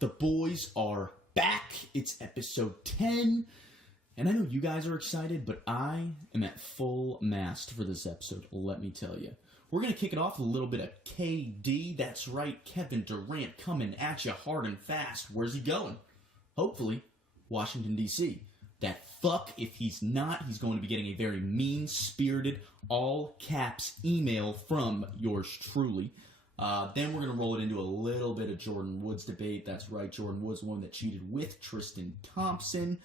The boys are back. It's episode 10. And I know you guys are excited, but I am at full mast for this episode, let me tell you. We're going to kick it off with a little bit of KD. That's right, Kevin Durant coming at you hard and fast. Where's he going? Hopefully, Washington, D.C. That fuck, if he's not, he's going to be getting a very mean-spirited, all-caps email from yours truly. Then we're going to roll it into a little bit of Jordan Woods debate. That's right, Jordan Woods, the one that cheated with Tristan Thompson.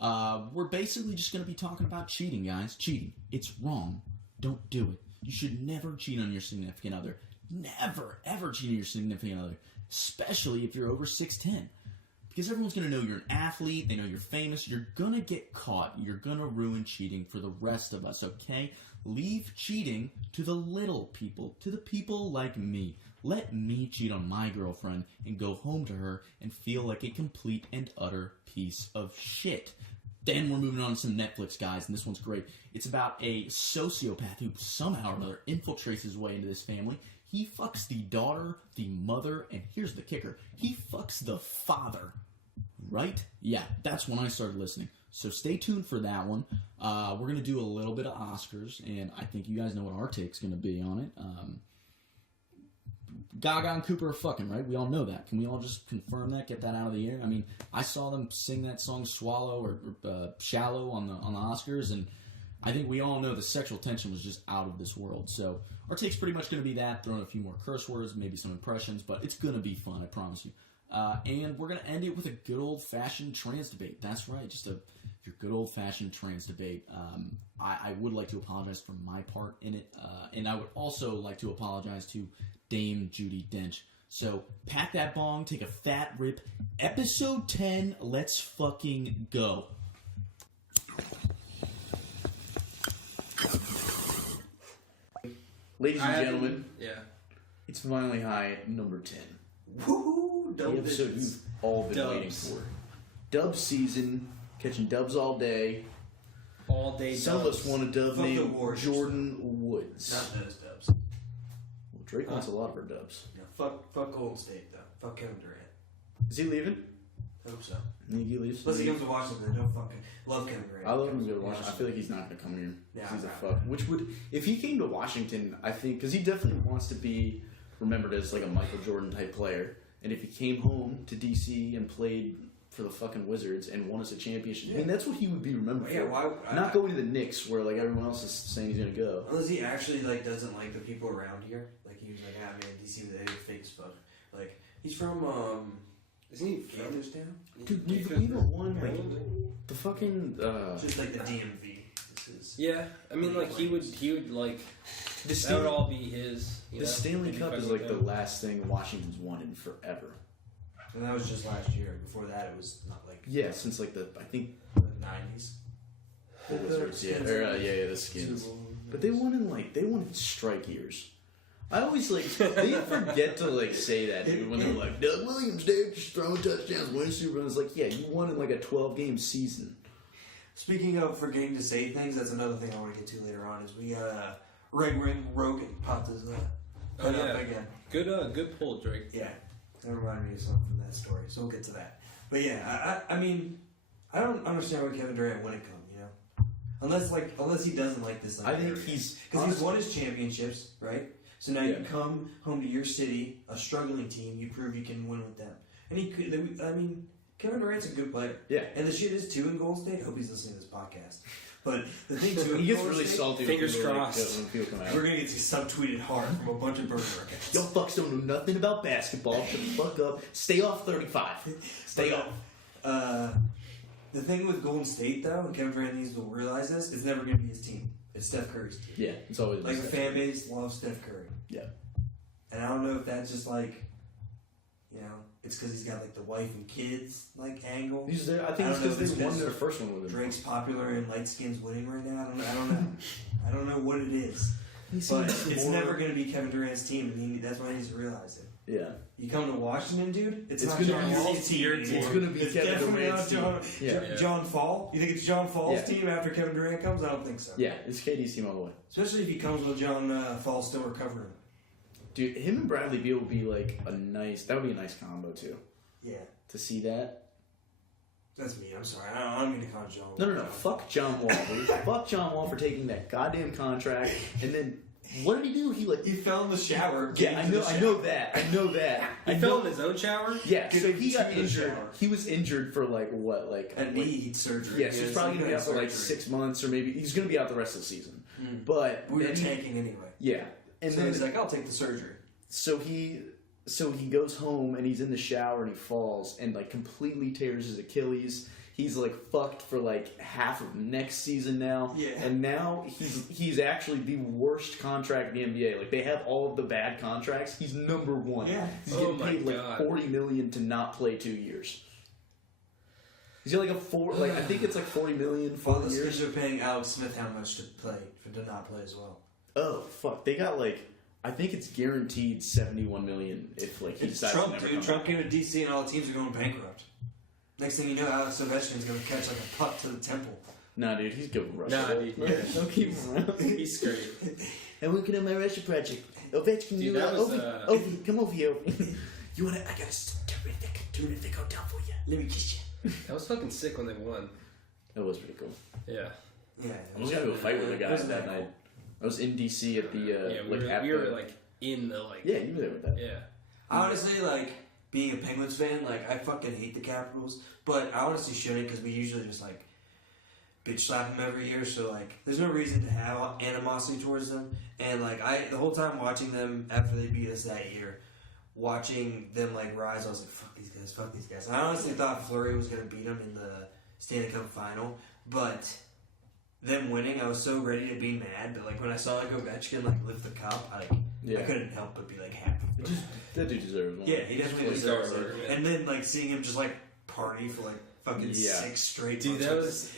We're basically just going to be talking about cheating, guys. Cheating. It's wrong. Don't do it. You should never cheat on your significant other. Never, ever cheat on your significant other. Especially if you're over 6'10". Because everyone's going to know you're an athlete. They know you're famous. You're going to get caught. You're going to ruin cheating for the rest of us, okay? Leave cheating to the little people, to the people like me. Let me cheat on my girlfriend and go home to her and feel like a complete and utter piece of shit. Then we're moving on to some Netflix, guys, and this one's great. It's about a sociopath who somehow or another infiltrates his way into this family. He fucks the daughter, the mother, and here's the kicker. He fucks the father. Right? Yeah, that's when I started listening. So stay tuned for that one. We're going to do a little bit of Oscars, and I think you guys know what our take's going to be on it. Gaga and Cooper are fucking, right? We all know that. Can we all just confirm that? Get that out of the air? I mean, I saw them sing that song Swallow or Shallow on the Oscars, and I think we all know the sexual tension was just out of this world. So our take's pretty much going to be that, throwing a few more curse words, maybe some impressions, but it's going to be fun, I promise you. And we're going to end it with a good old-fashioned trans debate. That's right, just your good old-fashioned trans debate. I would like to apologize for my part in it, and I would also like to apologize to Dame Judi Dench. So, pack that bong, take a fat rip. Episode 10, let's fucking go. Ladies and gentlemen, it's finally high number 10. Woohoo! The episode you've all been waiting for. Dub season, catching dubs all day. All day Some dubs. of us want a dub named Jordan Woods. Not those dubs. Well, Drake wants a lot of our dubs. No, fuck Golden State, though. Fuck Kevin Durant. Is he leaving? Hope so. Think he leaves? Unless he comes to Washington, don't fucking love Kevin Durant. I love him to go to Washington. I feel like he's not going to come here. Yeah, He's a fuck. Which would, if he came to Washington, I think, because he definitely wants to be remembered as like a Michael Jordan type player. And if he came home to DC and played for the fucking Wizards and won us a championship, I mean, that's what he would be remembered for. Why? Not going to the Knicks where like everyone else is saying he's gonna go. Unless he actually like doesn't like the people around here. Like he was like, ah man, DC they were fake as fuck. Like he's from isn't he Featherstown? Dude, we even won like the fucking just like the DMV. This is I mean, like he would like that would all be his. The Stanley Cup is like the last thing Washington's won in forever. And that was just last year. Before that, it was not like Since like the 90s. The Wizards, the Skins. But they won in strike years. I always they forget to like say that, dude, when they're like Doug Williams, dude, just throwing touchdowns, winning Super Bowl. It's like, yeah, you won in like a 12-game season. Speaking of forgetting to say things, that's another thing I want to get to later on. Is we got Rogan popped his up again. Good pull, Drake. Yeah, that reminded me of something from that story. So we'll get to that. But yeah, I mean, I don't understand why Kevin Durant wouldn't come. You know, unless he doesn't like this. I think he's won his championships, right? So now you come home to your city, a struggling team. You prove you can win with them, and he could. I mean, Kevin Durant's a good player. Yeah, and the shit is too in Golden State. Hope he's listening to this podcast. But the thing too, he gets really salty. Fingers crossed. When people come out. We're gonna get subtweeted hard from a bunch of burger accounts. Y'all fucks don't know nothing about basketball. Shut the fuck up. Stay off 35. Stay off. The thing with Golden State though, and Kevin Durant needs to realize this, it's never gonna be his team. It's Steph Curry's team. Yeah, it's always like the fan base loves Steph Curry. Yeah, and I don't know if that's just like, you know, it's because he's got like the wife and kids like angle. I think it's because they won their first one with him. Drake's popular and light skins winning right now. I don't know. I don't know what it is. But it's never going to be Kevin Durant's team, and that's why he needs to realize it. Yeah. You come to Washington, dude, it's not gonna John be Fall's team anymore. It's going to be Kevin Durant's team. John Fall? You think it's John Fall's team after Kevin Durant comes? I don't think so. Yeah, it's KD's team all the way. Especially if he comes with John Fall still recovering. Dude, him and Bradley Beal would be like that would be a nice combo too. Yeah. to see that. That's me. I'm sorry. I don't mean to call John Wall. No. Fuck John Wall, dude. Fuck John Wall for taking that goddamn contract. And then, what did he do? He fell in the shower. Yeah, I know that. He fell in his own shower? Yeah, so he got in the injured. shower. He was injured for a knee surgery. Yeah, so he's probably going to be out for like 6 months, or maybe he's going to be out the rest of the season. But we were tanking anyway. Yeah. And so then he's like, I'll take the surgery. So he goes home and he's in the shower and he falls and like completely tears his Achilles. He's like fucked for like half of next season now. Yeah. And now he's actually the worst contract in the NBA. Like they have all of the bad contracts. He's number one. Yeah. He's getting paid like $40 million to not play 2 years. He's got like I think it's like $40 million for 4 years. They're paying Alex Smith how much to not play as well. Oh fuck! They got like I think it's guaranteed $71 million if like he decides Trump, to never dude. come Trump back. came to DC and all the teams are going bankrupt. Next thing you know, Alex Ovechkin's going to catch like a puck to the temple. Nah, dude, he's good with Nah, Russia. dude, yeah. Don't keep him around. He's great. I'm working on my Russia project. Ovechkin, Dude, you that was, Ovi, come over here. You wanna? I got a terrific hotel for you. Let me kiss you. That was fucking sick when they won. That was pretty cool. Yeah. Yeah. I was gonna go fight with a guy Wasn't that that night. I was in DC at the Yeah, we were like in the like. Yeah, you were there with that. Yeah. Honestly, like, being a Penguins fan, like, I fucking hate the Capitals, but I honestly shouldn't because we usually just, like, bitch slap them every year, so, like, there's no reason to have animosity towards them, and, like, the whole time watching them after they beat us that year, watching them, like, rise, I was like, fuck these guys. And I honestly thought Fleury was going to beat them in the Stanley Cup final, but them winning, I was so ready to be mad, but, like, when I saw, like, Ovechkin, like, lift the cup, I couldn't help but be, like, happy. That dude deserves one. Yeah, he definitely deserves it. Yeah. And then, like, seeing him just, like, party for, like, fucking 6 straight Dude, months. that was...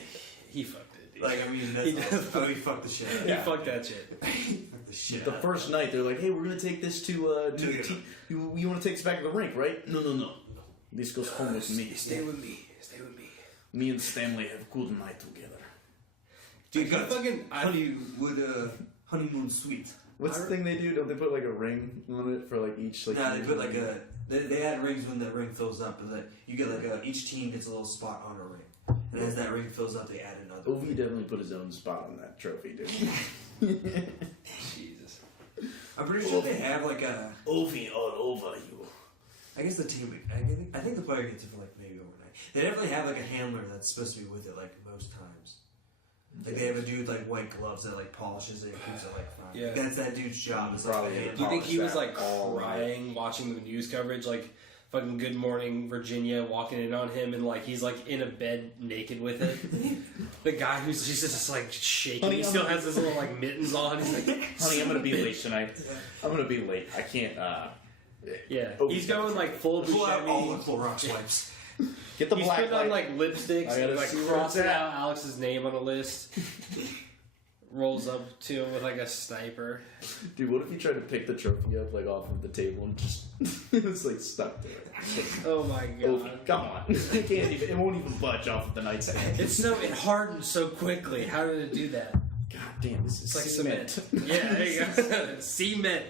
He fucked it, dude. Like, I mean, that's how he fucked the shit out of He it. fucked that shit. He fucked the shit The out of first night, they're like, "Hey, we're gonna take this to the team. You want to take this back to the rink, right?" No. This goes home with me. Stay with me. Me and Stanley have a good night together. Dude, I got fucking... honeymoon suite. What's the thing they do? Don't they put like a ring on it for like each like? No, they put like a. They had rings when the ring fills up, but like you get like each team gets a little spot on a ring, and as that ring fills up, they add another. Ovi definitely put his own spot on that trophy, dude. Jesus. I'm pretty sure they have like a. Ovi all over you. I guess the team. I think the player gets it for like maybe overnight. They definitely have like a handler that's supposed to be with it like most times. Like they have a dude with, like white gloves that like polishes it and keeps it like fine. Yeah. That's that dude's job. Is like Probably. the handler. Do you think he was like all crying watching the news coverage, like fucking Good Morning Virginia walking in on him and like he's like in a bed naked with it? The guy who's just like shaking, Honey, he still has his little like mittens on. He's like, Honey, I'm gonna be late tonight. I'm gonna be late. I can't. yeah, Oh, he's going like full Pull out all the Buscemi. Clorox wipes. Get the He's black putting on light. like lipsticks I and gotta like see where crossing it's at. out Alex's name on a list. Rolls up to him with like a sniper. Dude, what if you tried to pick the trophy up like off of the table and just it's like stuck there? Oh my Oh, god. come on! It can't even. It won't even budge off of the nightstand. It hardened so quickly. How did it do that? God damn! This is It's like cement. cement. Yeah, there you go. Cement.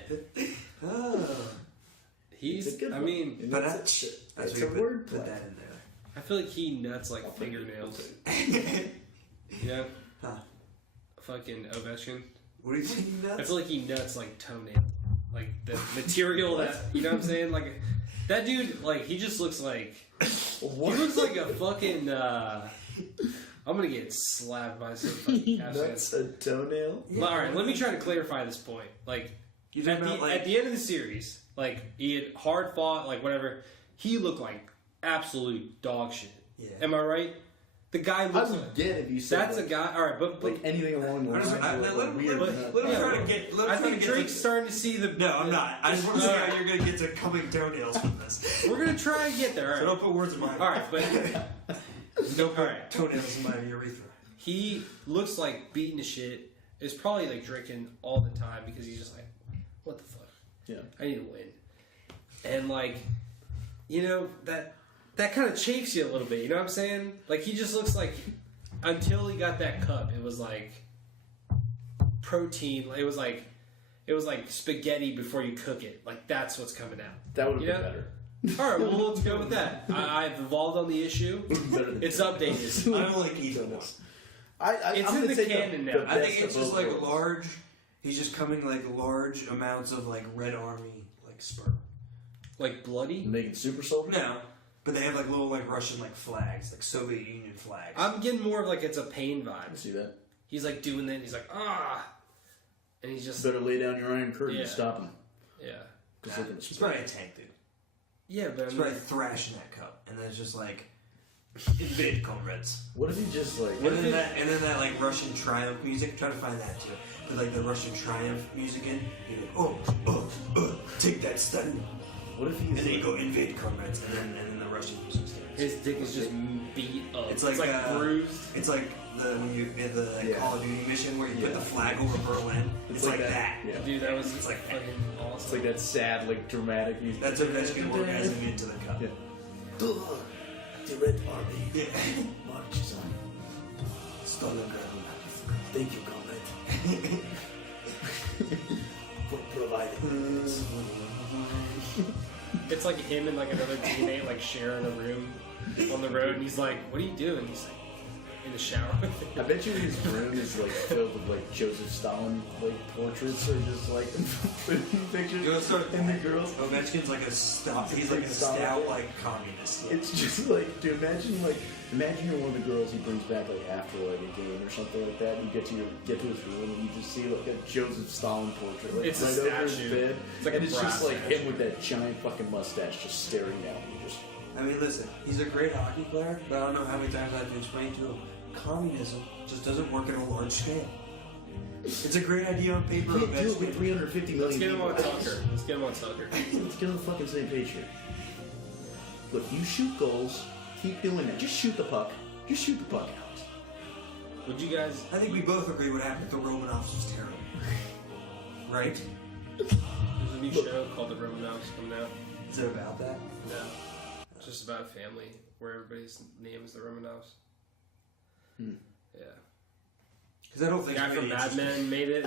Oh. He's. It's a good I one. mean, But It's that's a where you word put play. that in there. I feel like he nuts like fingernails. Yeah. Huh. Fucking Ovechkin. What do you think he I nuts? feel like he nuts like toenail. Like the material that you know what I'm saying? Like that dude. Like he just looks like. What? He looks like a fucking. I'm gonna get slapped by some fucking Cavs That's fans. a toenail. All right, let me try to clarify this point. Like You at talking the, about like at the end of the series, like he had hard fought, like whatever. He looked like absolute dog shit. yeah. Am I right? The guy I looks. would get if you said That's like, a guy. All right, but like anything along the I lines just- of I- like, let him- weird let him- nut. let him Yeah, try to get. Let him I try think to get Drake's starting to see the. No, I'm not. I just want to see Alright. how you're gonna get to coming toenails from this. We're gonna try and get there. So All don't right. put words in my mouth. All right, but Don't put Alright. toenails in my urethra. he looks like beating the shit. Is probably like drinking all the time because he's just like, what the fuck? Yeah. I need to win. And like, you know that kind of chafes you a little bit. You know what I'm saying? Like he just looks like until he got that cup, it was like protein. It was like spaghetti before you cook it. Like that's what's coming out. That would have You been know? better. All right, well, let's go with that. I've evolved on the issue. It's updated. I don't like either one. It's in the canon now. I think it's just like large. He's just coming like large amounts of like Red Army like sperm. Like bloody? Making super soldier? No, but they have like little like Russian like flags, like Soviet Union flags. I'm getting more of like it's a pain I vibe. see that. He's like doing that. And he's like and he's just Better lay down your iron curtain Yeah. to stop him. yeah, He's probably a tank dude. yeah. But I He's mean, probably thrashing that cup, and then it's just like invade comrades. What if he just like... And then that like Russian triumph music. Try to find that too. With like the Russian triumph music in. You're like, take that stun. What if he's... And then you go invade comrades, and then the Russian music starts. his dick is just beat up. It's like, bruised. It's like when you in the Yeah. Call of Duty mission where you put the flag over Berlin. It's like that. Yeah. Dude, that was It's like that. fucking It's awesome. like that sad, like, dramatic music. That's a Mexican orgasm into the cup. Yeah. The Red Army Yeah. marches on. Stalingrad. Thank you, comrade. For providing this. It's like him and like another teammate like sharing a room on the road, and he's like, "What are you doing?" He's like, "In the shower." I bet you his room is like filled with like Joseph Stalin like portraits or just like pictures. You wanna start and the girls. Oh, Mexican's like a stout. He's like a stout like communist. It's just like, dude, imagine you're one of the girls he brings back like after like a game or something like that. And you get to his room and you just see like a Joseph Stalin portrait like It's a right over his statue. bed. It's like and a it's just brass like statue. him with that giant fucking mustache just staring down. Just I mean, listen, he's a great hockey player, but I don't know how many times I have to explain to him. Communism just doesn't work at a large scale. It's a great idea on paper. you can't do it with 350 million Let's get him on people. Tucker. Let's get him on Tucker. Let's get on the fucking same page here. Look, you shoot goals. Keep doing that. Just shoot the puck. Just shoot the puck out. Would you guys? I think we both agree what happened to the Romanovs was terrible. Right? There's a new show called The Romanovs coming out. Is it about that? No, it's just about a family where everybody's name is the Romanovs. Yeah. Because I don't The think guy from Mad Men made it.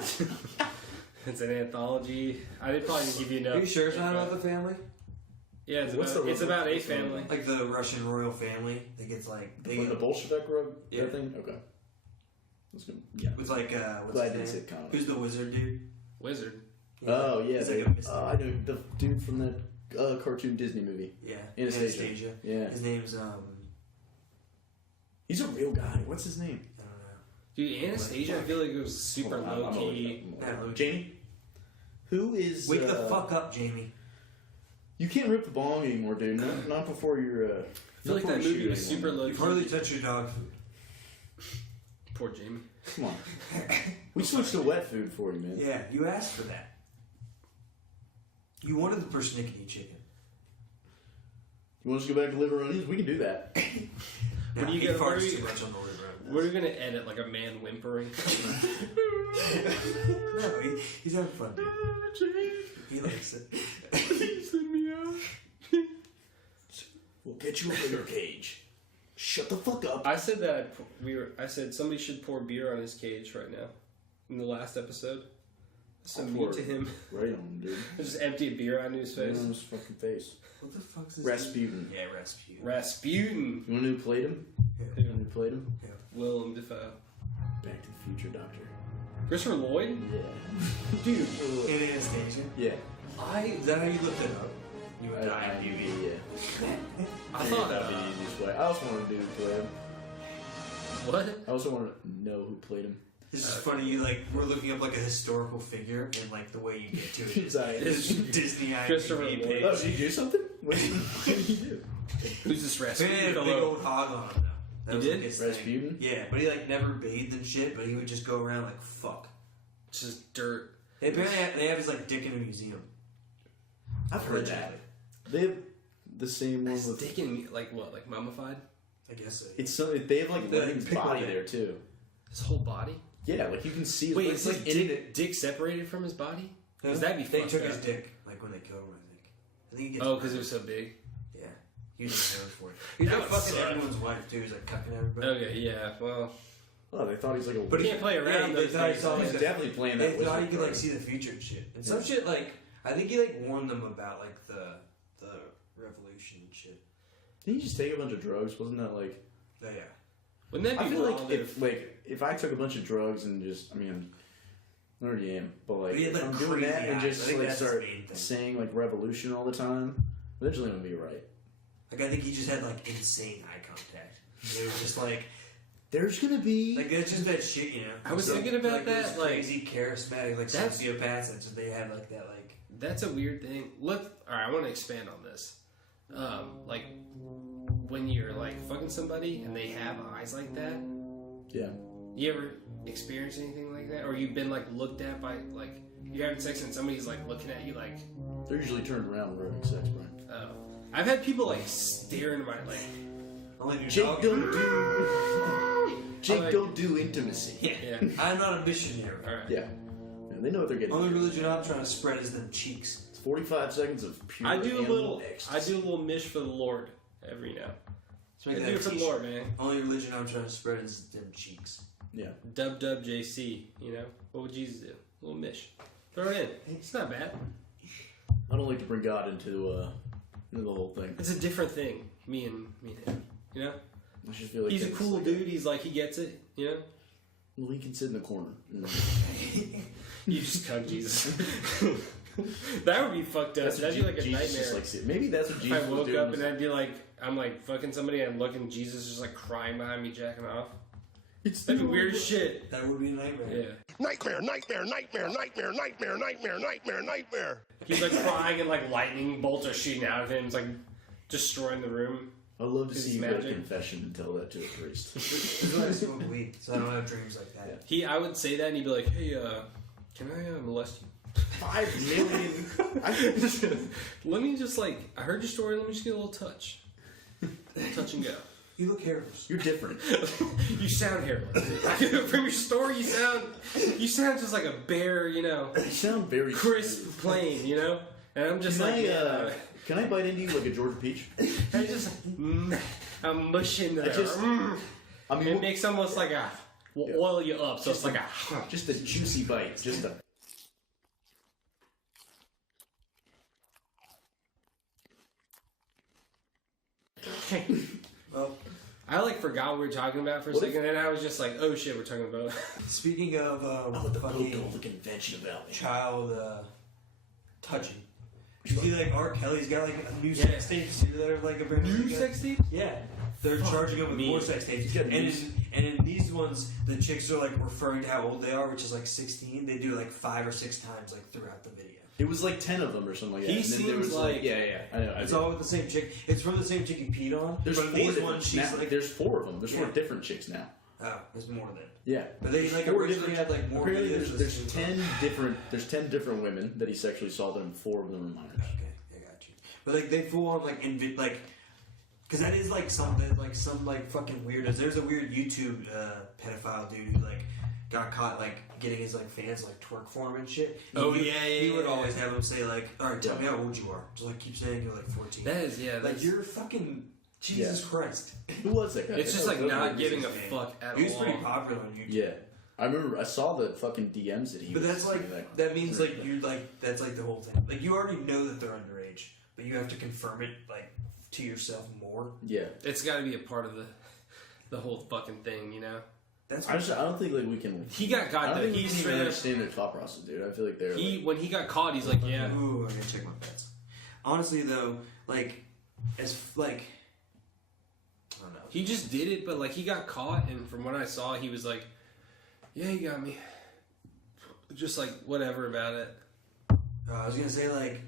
It's an anthology. I did probably give you enough. Are you sure it's not about the family? Yeah, What's it's the- about a what's the- family. Like the Russian royal family that gets like From the Bolshevik rug Yeah. thing? Okay. That's good. Yeah. with like what's Glad his it's name? sitcom. Who's the wizard dude? Wizard. Oh, yeah. He's they- like a mystic. I know the dude from that cartoon Disney movie. Yeah, Anastasia. Yeah. His name's He's a real guy. What's his name? I don't know. Dude, Anastasia, I feel like it was super Hold on, low I'm key. looking. Jamie? Who is... Wake the fuck up, Jamie. You can't rip the bong anymore, dude. Not before you're... I feel like that movie was super low You've hardly key. touched your dog food. Poor Jamie. Come on. We switched to wet food for you, man. Yeah, you asked for that. You wanted the persnickety chicken. You want us to go back to liver onions? We can do that. No, do you he get- what farts do you- too much on the liver. What are we gonna edit? Like a man whimpering? No, he's having fun, dude. He likes it. Send me out. We'll get you a bigger cage. Shut the fuck up. I said that I said somebody should pour beer on his cage right now. In the last episode. So I'll mean pour to it. him. Right on, dude. Just empty a beer on his Right face. on his fucking face. What the fuck's this? Rasputin. Yeah, Rasputin. Rasputin. You want to know who played him? Yeah. You know who played him? Willem Dafoe. Back to the Future Doctor. Christopher Lloyd? Yeah. Dude. In Anastasia. Yeah. Is that how you looked it up? You went to I IMDb. Yeah. I thought that'd be the easiest way. I also wanted to do who played him. What? I also wanted to know who played him. This is funny. You we're looking up like a historical figure, and like the way you get to it is It's Disney Christopher IMDb Lloyd. page. Oh, did he do something? What did he do? Who's this He Rasputin? had a big fellow? old hog on him though. That He was, did? like, his thing. Rasputin? Yeah, but he never bathed and shit. But he would just go around like fuck. Just dirt. They apparently they have his like dick in a museum. I've heard that. They have the same one with... Sticking, like what? Like mummified? I guess so. It's so they have like They Lenin's pick body one. there too. His whole body? Yeah, like you can see. His Wait, but is it's his like in dick separated from his body? Huh? Because that'd be They fucked took up. his dick like when they killed him. I think he gets. Oh, because it was so big? Yeah, he was known for it. He's That like would fucking suck. everyone's wife too. He's like cucking everybody. Okay, yeah, well. Oh, they thought he's like a. But You can't play around yeah, those they thought he things. saw he's like definitely playing They that. thought wizard you could like card. see the future and shit. And some shit like I think he like warned them about like the revolution and shit. Didn't you just take a bunch of drugs? Wasn't that like? Oh, yeah. Wouldn't that I be feel wild if I took a bunch of drugs and just, I mean, I already am, but like, But yeah, if like I'm doing crazy that and eyes. I just think like that's the start main thing. saying like revolution all the time, eventually I'm gonna be right. Like, I think he just had, like, insane eye contact. It was just like, There's gonna be like, that's just that shit, you know? I was So, thinking about like, that, those like, crazy, charismatic, like, that's- sociopaths, that's just, they have, like, that, like, That's a weird thing. Alright, I want to expand on this. Like, when you're, like, fucking somebody and they have eyes like that, yeah. you ever experience anything like that? Or you've been, like, looked at by, like, you're having sex and somebody's, like, looking at you, like, They're usually turned around when we're having sex, Brian. I've had people, like, stare into my, like, only do Jake dog- don't do. Jake like- don't do intimacy. yeah. I'm not a missionary. Alright. Yeah. And they know what they're getting. Only religion I'm trying to spread is them cheeks. It's 45 seconds of pure I do a animal little ecstasy. mish for the Lord every now. So I make do that it for the t-shirt. Lord, man. Only religion I'm trying to spread is them cheeks. Yeah. Dub JC, you know? What would Jesus do? A little mish. Throw it in. It's not bad. I don't like to bring God into the whole thing. It's a different thing. Me and him. You know? I just feel like He's a that's cool like dude. He's like, he gets it. You know? Well, he can sit in the corner. You just cuck Jesus. That would be fucked up. That'd be like a Jesus nightmare. just like, maybe that's what If Jesus I was woke doing. up and I'd be like, I'm like fucking somebody and I'm looking, Jesus just like crying behind me, jacking off. It's That'd be weird as shit. That would be a nightmare. Yeah. Nightmare, nightmare, nightmare, nightmare, nightmare, nightmare, nightmare, nightmare. He's like crying and like lightning bolts are shooting out of him. It's like destroying the room. I'd love to It's see you go to magic. confession and tell that to a priest. This is why I smoke weed, so I don't have dreams like that. I would say that and he'd be like, hey, can I molest you? 5 million. Let me just like, I heard your story, let me just get a little touch. Touch and go. You look hairless. You're different. You sound hairless. From your story, you sound just like a bare, you know, You sound very crisp, plain, you know? And I'm just Can like, I, can I bite into you like a Georgia peach? I just, I'm mushing there. I just- I mean, It makes almost like a, we'll oil you up, so it's like a, just a juicy bite. Just a. Well, I like forgot what we were talking about for a What if- second, and I was just like, oh shit, we're talking about. speaking of Oh, the fucking vocal convention about me. child touching, you see like R. Kelly's got like a new Yeah. sex tapes too that are like apparently New good. sex tapes? Yeah, they're charging him with me. more sex tapes. He's got And news. in these ones, the chicks are like referring to how old they are, which is like 16. They do like 5 or 6 times like throughout the video. It was like 10 of them or something like that. He And then there seems was like- yeah. I know. It's all with the same chick. It's from the same chick he peed on. There's but 4 these different. ones, she's Now, like, there's 4 of them. There's 4 Yeah. different chicks now. oh, there's more than. Yeah. But they like 4 originally different. had like more. Apparently, videos there's with- 10 different. There's 10 different women that he sexually assaulted, and 4 of them are minors. Okay, I got you. But like they full on like like, because that is like something like some like fucking weirdness. There's a weird YouTube pedophile dude who like got caught like getting his like fans like twerk for him and shit. Oh, He- yeah, He would yeah. always have them say like, "All right, tell me how old you are." So like keep saying you're like 14. That is, yeah. like That's, you're fucking Jesus Christ. Who was that guy? it's just like That was not weird. giving a Man. fuck at He was all. pretty popular on YouTube. Yeah. I remember. I saw the fucking DMs that he. But was that's like sending that means like you like that's like the whole thing. Like you already know that they're underage, but you have to confirm it like to yourself more. Yeah. It's got to be a part of the whole fucking thing, you know. That's I don't think like we can. He got I caught don't though. think we He can even straight up. understand their thought process, dude. I feel like they're. He like, when he got caught, he's like, yeah. Ooh, I gotta check my bets. Honestly, though, like, as like, I don't know. He just did it, but like he got caught, and from what I saw, he was like, yeah, he got me. Just like whatever about it. I was gonna say like,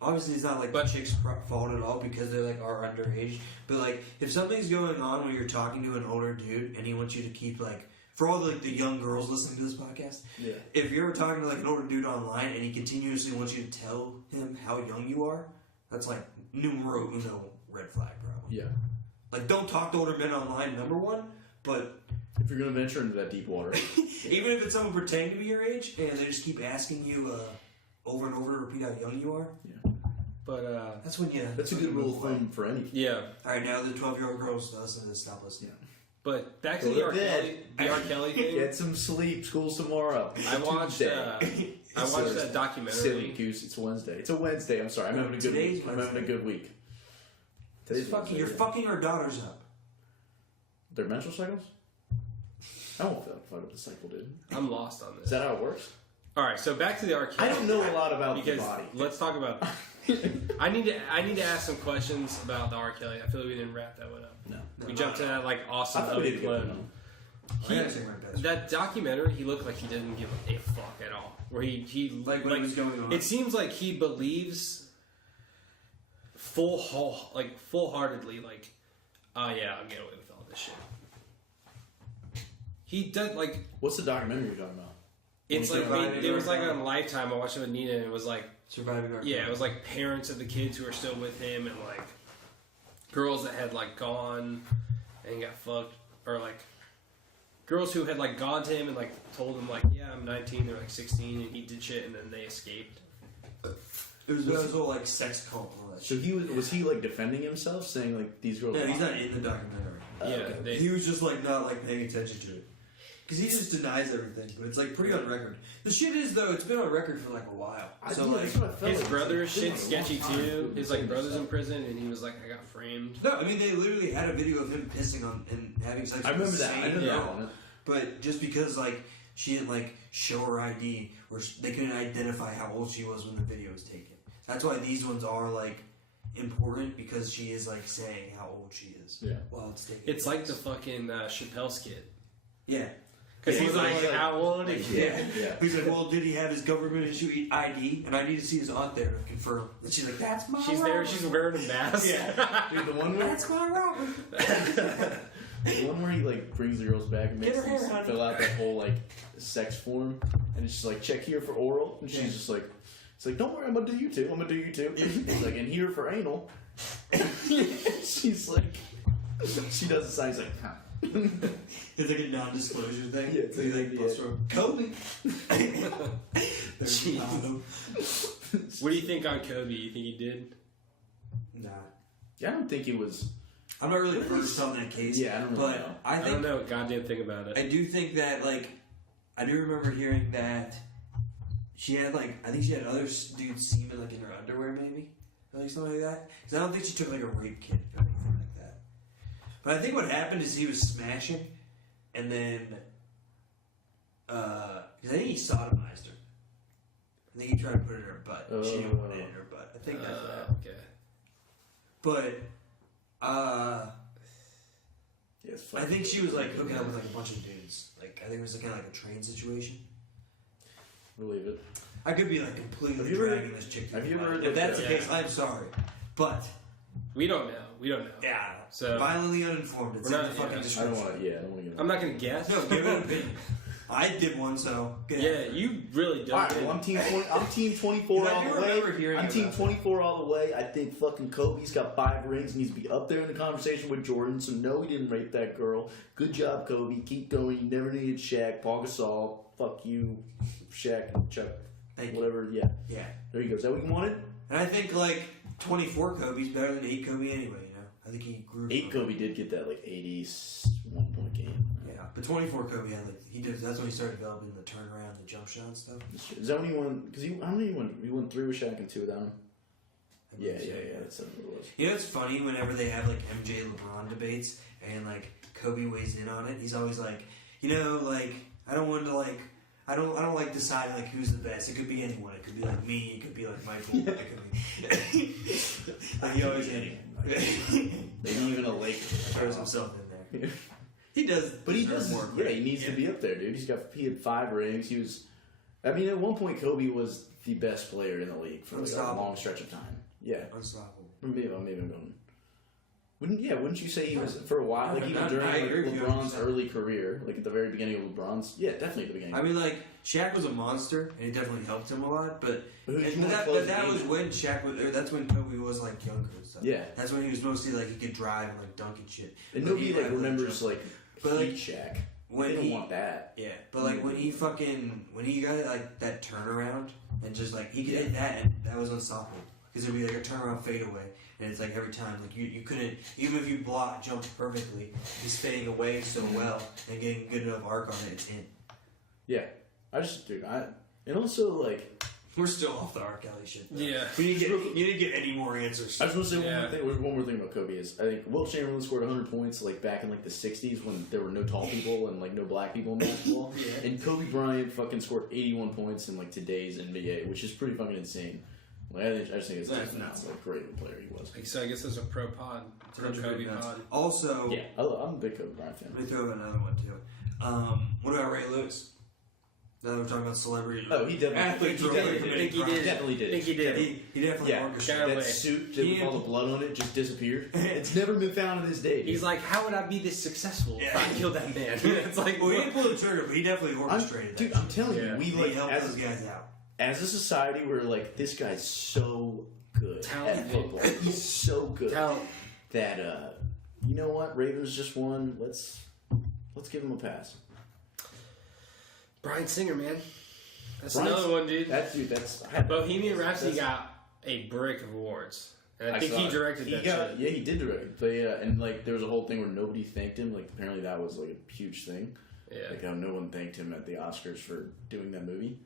obviously it's not like But- the chick's fault at all because they like are underage. But like, if something's going on when you're talking to an older dude and he wants you to keep like, for all the young girls listening to this podcast, yeah. if you're talking to like an older dude online and he continuously wants you to tell him how young you are, that's like numero uno red flag problem. Yeah. Like, don't talk to older men online, number one, but If you're gonna venture into that deep water, even if it's someone pretending to be your age and they just keep asking you over and over to repeat how young you are, But that's when you. that's a good rule of thumb for anything. yeah. Alright, now the 12-year-old girls listen to this, stop listening. But back to Go the to R. bed. Kelly, the R. Kelly thing. Get some sleep. School's tomorrow. I watched. Tuesday. I watched that documentary. Silly goose. It's Wednesday. It's a Wednesday. I'm sorry. I'm having a good week. I'm having a good week. You're fucking our daughters up. Their menstrual cycles? I won't fuck up the cycle, dude. I'm lost on this. Is that how it works? All right, so back to the R. Kelly. I don't know a lot about the because body. let's talk about. I need to ask some questions about the R. Kelly. I feel like we didn't wrap that one up. No. We jumped to that like awesome I thought we loaded did get clip. one. That documentary, he looked like he didn't give a fuck at all. Where he Like what was going on. It seems like he believes full-heartedly, like, oh yeah, I'll get away with all this shit. He does like. What's the documentary you're talking about? It's like there was like on Lifetime. I watched it with Nina, and it was like Surviving R. yeah, it was like parents of the kids who are still with him, and like girls that had like gone and got fucked, or like girls who had like gone to him and like told him like, yeah, I'm 19, they're like 16, and he did shit, and then they escaped. It was all like sex cult and all that So shit. was he like defending himself, saying like these girls? No, he's not in the documentary. Yeah, He was just like not like paying attention to it. Because he just denies everything, but it's like pretty on record. The shit is though, it's been on record for like a while. So like, his brother's shit's sketchy too. His like brother's in prison, and he was like, I got framed. no, I mean they literally had a video of him pissing on and having sex. I with remember the that. I same remember that girl. one. But just because like she didn't like show her ID, or they couldn't identify how old she was when the video was taken. That's why these ones are like important, because she is like saying how old she is. Yeah. While it's taken. It's like the fucking Chappelle skit. Yeah. Because he's Yeah, like, like- how old is he? Yeah. Yeah. He's like, well, did he have his government issue ID? And I need to see his aunt there to confirm. And she's like, that's my She's Robert. there, she's wearing a mask. Yeah. Dude, the one where That's my Robert. the one where he like brings the girls back and makes Get her them hair, honey. fill out that whole like sex form, and it's just like check here for oral, and she's just like, it's like don't worry, I'm gonna do you too. I'm gonna do you too. It's like, and here for anal. She's like, she does the sign. He's like, huh. It's like a non-disclosure thing. Yeah, it's So he like like, busts her up. Kobe. There's Jeez. Ronaldo. What do you think on Kobe? You think he did? Nah. Yeah, I don't think he was. I'm not really versed on that case. Yeah, I don't really but know. I I think don't know a goddamn thing about it. I do think that like I do remember hearing that she had like I think she had other dudes semen like in her underwear maybe or like something like that. Because I don't think she took like a rape kit or anything like that. But I think what happened is he was smashing, and then because I think he sodomized her. I think he tried to put it in her butt. And she didn't want it in her butt. I think that's what happened. Okay. But Yeah, it's I fucking- think she was like hooking up with like a bunch of dudes. Like I think it was kind of like a train situation. Believe it. I could be like completely Have you ever- dragging this chick. have through you the ever mud. heard If that's that- the case, I'm sorry, but We don't know. We don't know. yeah, So- violently uninformed. It's in We're the not- fucking yeah. I don't description. want to. Yeah, I don't want to get. I'm not gonna guess. No, give it an opinion. I did one, so get Yeah, it. you really don't. All right, well, I'm team 20, I'm team 24 Because I all do the way. remember hearing I'm team about 24 all the way. I think fucking Kobe's got 5 rings and needs to be up there in the conversation with Jordan. So no, he didn't rape that girl. Good job, Kobe. Keep going. You never needed Shaq. Paul Gasol. Fuck you, Shaq and Chuck. Thank you. Whatever. Yeah. Yeah, There you go. Is that what you wanted? and I think like 24 Kobe's better than 8 Kobe anyway. You know, I think he grew. 8 Kobe did get that like 81 point game. Yeah, but 24 Kobe had like he did. That's when he started developing the turnaround, the jump shot and stuff. Is that when he won? Because how many he won? He won 3 with Shaq and 2 without him. I Yeah, believe so. That's what it was. You know, it's funny whenever they have like MJ LeBron debates and like Kobe weighs in on it. He's always like, you know, like I don't want to like. I don't like decide like who's the best. It could be anyone. It could be like me. It could be like Michael. It could be. Like he always Maybe even a Laker. throws himself in there. He does, But he deserve does. more Yeah, credit. he needs to be up there, dude. He had 5 rings. He was. I mean, at one point, Kobe was the best player in the league for like a Unstoppable. long stretch of time. Yeah, Unstoppable. maybe I'm going. Wouldn't you say he was for a while? Like even during I agree like, with you LeBron's 100%. early career, like at the very beginning of LeBron's. Yeah, definitely at the beginning. I mean, like Shaq was a monster, and it definitely helped him a lot. But But who did you but wanna that, close but that the was game? when Shaq was. Or that's when Kobe was like younger and stuff. Yeah. that's when he was mostly like he could drive and like dunk and shit. and But nobody he like had, remembers jump- like But, like, peak Shaq. when They don't he- want that. Yeah, but like when he got like that turnaround and just like he could hit that and that was unstoppable because it'd be like a turnaround fadeaway and it's like every time like you couldn't even if you jumped perfectly he's fading away so well and getting good enough arc on it it's in. Yeah, I just dude, And also, like, We're still off the R. Kelly shit. Though. Yeah. You didn't get any more answers. I just want to say one more thing about Kobe is I think Wilt Chamberlain scored 100 points like back in like the 60s when there were no tall people and like no black people in basketball. Yeah. And Kobe Bryant fucking scored 81 points in like today's NBA, which is pretty fucking insane. Like, I just think it's That's just nuts. like great of a player he was. So I guess there's a pro pod. Pro Kobe pod. Also, Yeah, I'm a big Kobe Bryant fan. let me throw another one too. What about Ray Lewis? Now that we're talking about celebrity. Oh, he definitely. Athletes he who definitely are did. committing Think he crimes. did. Definitely did. Think he did. He definitely Yeah, orchestrated. that suit with all the blood on it just disappeared. Yeah. It's never been found to this day. He's like, how would I be this successful if Yeah. I killed that man? It's like, Well, he didn't pull the trigger, but he definitely orchestrated dude, that. I'm telling Yeah. you, we He like helped as those guys out. as a society, we're like, this guy's so good Talented. at football. He's so good Talent. that you know what? Ravens just won. Let's give him a pass. Bryan Singer, man. That's Bryan- another one, dude. That's Bohemian Rhapsody got a brick of awards. And I think saw he it. directed He that got, shit. Yeah, he did direct it. But yeah, and like there was a whole thing where nobody thanked him. Like apparently that was like a huge thing. Yeah. Like how no one thanked him at the Oscars for doing that movie.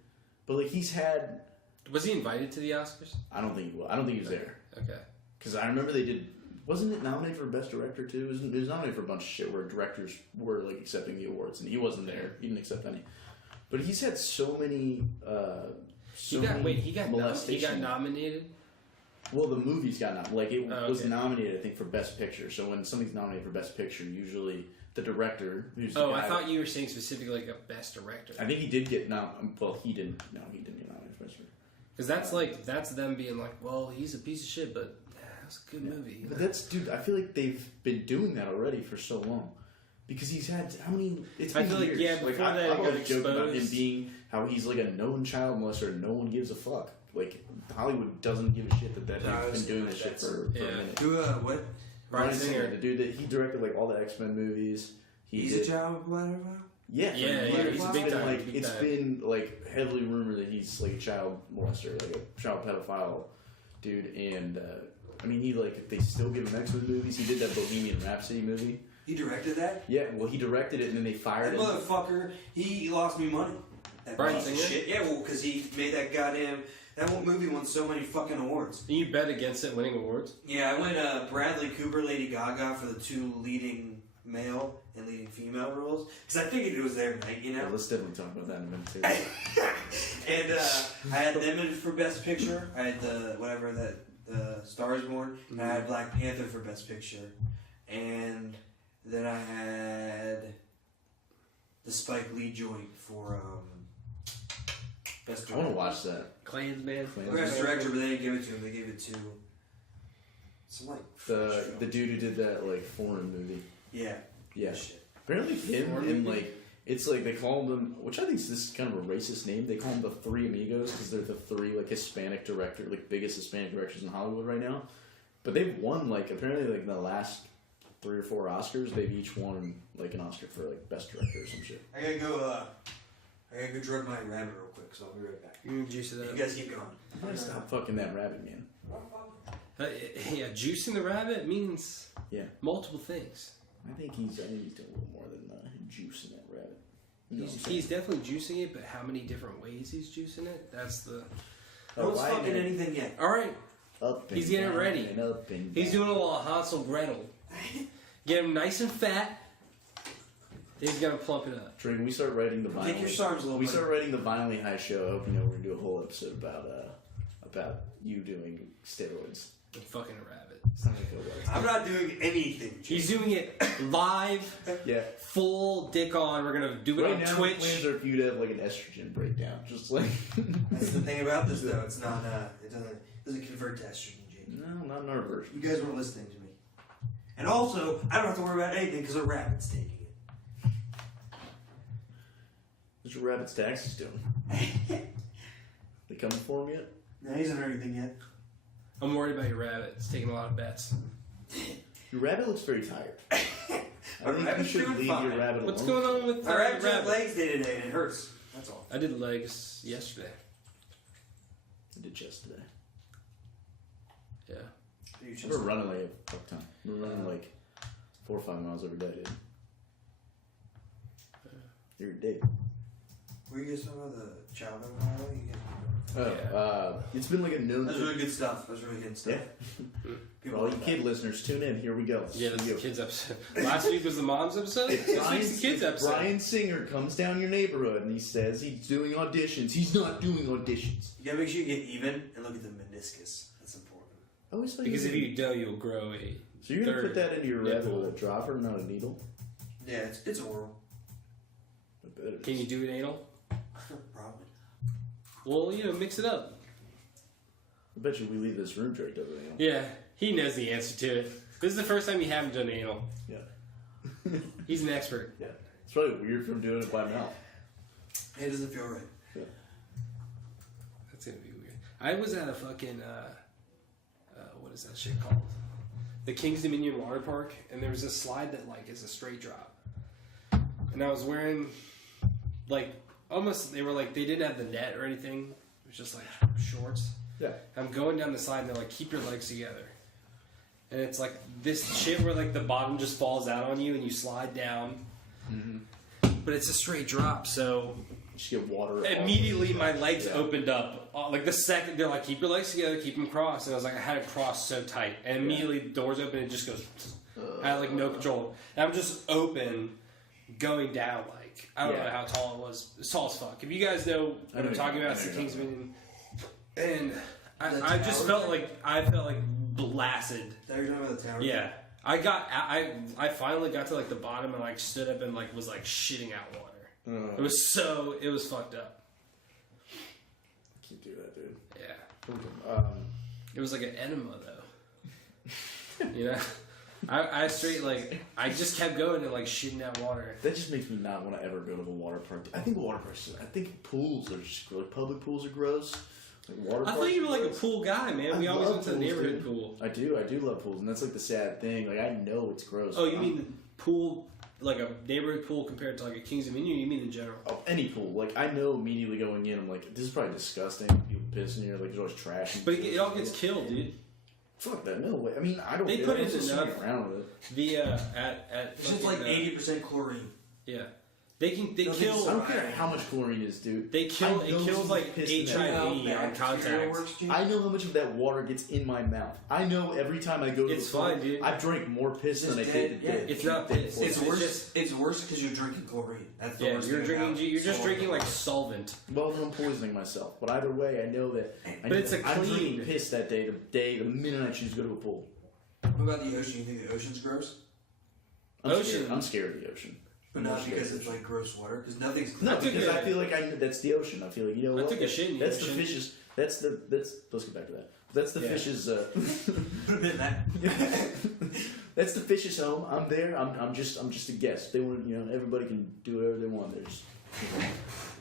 But like he's had, Was he invited to the Oscars? I don't think he was. I don't think he was there. Okay. Because I remember they did. Wasn't it nominated for Best Director too? It was nominated for a bunch of shit where directors were like accepting the awards, and he wasn't there. He didn't accept any. But he's had so many. He got nominated? Well, the movies got nominated. Like it was okay. nominated, I think, for Best Picture. So when somebody's nominated for Best Picture, usually the director, who's the Oh, guy, I thought you were saying specifically like a best director. I think he did get nominated. Well, he didn't. No, he didn't get nominated for Best Picture. Because that's them being like, well, he's a piece of shit, but that's a good movie. But that's, dude, I feel like they've been doing that already for so long. Because he's had how many? It's been I feel like, years. yeah, before I that it got always joke about him exposed. being how he's like a known child molester. No one gives a fuck. Like Hollywood doesn't give a shit that No, he's been doing this shit for a Yeah. minute. Who, what? Bryan Singer, the dude that he directed like all the X-Men movies. He's a child bladder valve? Yeah, Yeah, like, he's a it's big been, time, like big it's time. been like heavily rumored that he's like a child molester, like a child pedophile dude. And I mean, they still give him X-Men movies. He did that Bohemian Rhapsody movie. He directed that? Yeah, well, he directed it, and then they fired That him. motherfucker, he lost me money. That Bryan piece of Singer? shit. Yeah, well, because he made that goddamn... That whole movie won so many fucking awards. And you bet against it winning awards? Yeah, I went Bradley Cooper, Lady Gaga for the two leading male and leading female roles. Because I figured it was their night, you Yeah, know? let's definitely talk about that in a minute too. And I had them in for Best Picture. I had the Star is Born. And I had Black Panther for Best Picture. And then I had the Spike Lee joint for Best I want Director. to watch that. Klansman. Best Director, but they didn't give it to him. They gave it to some like The dude who did that like foreign movie. yeah Shit. Apparently him and like it's like they call them, which I think is this kind of a racist name. They call them the Three Amigos because they're the three like Hispanic director, like biggest Hispanic directors in Hollywood right now. But they've won like apparently like the last 3 or 4 Oscars. They've each won like an Oscar for like best director or some shit. I gotta go drug my rabbit real quick, so I'll be right back. You juice it You up. guys keep going. I gotta stop fucking that rabbit, man. Yeah, juicing the rabbit means Yeah. multiple things. I think he's doing a little more than juice in that rabbit. You know what I'm saying? He's definitely juicing it, but how many different ways he's juicing it? That's the... No one's why fucking not? anything yet. All right. Up and He's getting down ready. and up and He's down. doing a little Hansel Gretel. Get him nice and fat. Then he's gonna plump it up. Trey, when we start writing the Take violently, your SARS a little we bit. start writing the violently high show. I hope you know we're gonna do a whole episode about you doing steroids. And fucking a rabbit. It's not gonna go well. I'm not doing anything. He's doing it live, Yeah. full dick on. We're gonna do it Right on now, Twitch. the plans are for you to have like an estrogen breakdown, just like. That's the thing about this, though. It's not. It doesn't convert to estrogen, JD. No, not in our version. You guys weren't listening to me. And also, I don't have to worry about anything because a rabbit's taking it. What's your rabbit's taxes doing? They coming for him yet? No, he hasn't heard anything yet. I'm worried about your rabbit. It's taking a lot of bets. Your rabbit looks very tired. I think you rabbit's should doing leave fine. your rabbit alone. What's going on with My rabbit's got rabbit? legs day to day and it hurts. That's all. I did legs yesterday. I did chest today. Yeah. You just- We're running like a fuck ton. We're running like 4 or 5 miles every day, dude. Every day. Were you guys talking about the chow mein? You guys It's been like a known. That's really good stuff. That's really good stuff. Yeah. People For all like you that. kid listeners, tune in. Here we go. Yeah, that's Here the we go. kids episode. Last week was the mom's episode. This week's the kids episode. Brian Singer comes down your neighborhood and he says he's doing auditions. He's not doing auditions. You gotta make sure you get even and look at the meniscus. That's important. I always thought Because if you don't, you'll grow a. So you're gonna third put that into your nipple. red with a dropper, not a needle? Yeah, it's oral. I bet it Can is. you do an anal? Probably. Well, mix it up. I bet you we leave this room draped over there. Yeah, he knows the answer to it. This is the first time you haven't done anal. Yeah. He's an expert. Yeah. It's probably weird from doing it by mouth. It doesn't feel right. Yeah. That's gonna be weird. I was at a fucking what is that shit called? The King's Dominion water park, and there was a slide that like is a straight drop. And I was wearing like almost they didn't have the net or anything. It was just like shorts. Yeah. I'm going down the slide and they're like, keep your legs together. And it's like this shit where like the bottom just falls out on you and you slide down. Mm-hmm. But it's a straight drop, so Just get water. immedially my legs Yeah. opened up. Like the second they're like, keep your legs together, keep them crossed. And I was like, I had it crossed so tight. And immediately the doors open and it just goes. I had like no control. And I'm just open, going down like, I don't know how tall it was. It's tall as fuck. If you guys know what I'm talking about, it's the King's Dominion. And I just felt like blasted. That you're talking about the tower? Yeah. I finally got to like the bottom and like stood up and like was like shitting out water. It was fucked up. Can't do that, dude. Yeah. It was like an enema though. You know? I straight like I just kept going and like shitting out water. That just makes me not want to ever go to the water park. I think water parks. I think pools are just like public pools are gross. Like water I parks thought you were are like a gross. pool guy, man. We I always love went to the pools, neighborhood dude. pool. I do love pools, and that's like the sad thing. Like I know it's gross. Oh, you mean the pool, like a neighborhood pool compared to like a King's Dominion? You mean in general? Oh, any pool. Like I know immediately going in, I'm like, this is probably disgusting. People piss in here, like there's always trash. But it all gets killed, dude. Fuck that, no way. I mean, I don't. They get put I'm it just in swimming enough. around with it. The at It's just fucking, like 80% chlorine. yeah, they Nothing's I kill. don't care how much chlorine is, dude. They kill. I It know kills like piss in that. HIV You know how on bacteria contact. works, dude? I know how much of that water gets in my mouth. I know every time I go to It's the pool, fine, dude. I've drank more piss than I It's did dead. today. It's not piss. It's It's worse. just- It's worse because you're drinking chlorine. That's the Yeah, worst you're thing drinking. about You're just salt. drinking like solvent. Well, I'm poisoning myself, but either way, I know that. But it's a I'm clean- drinking piss that day. The minute I choose to go to a pool, What about the ocean? You think the ocean's gross? I'm scared of the ocean. But I'm not scared because of it's the like gross water. Because nothing's No, I took because a- I feel like that's the ocean. I feel like, you know I what? took a shit in the That's ocean. the fish's. That's let's get back to that. That's the Yeah. fish's. Put it in that. That's the fish's home. I'm there. I'm just a guest. They want, everybody can do whatever they want.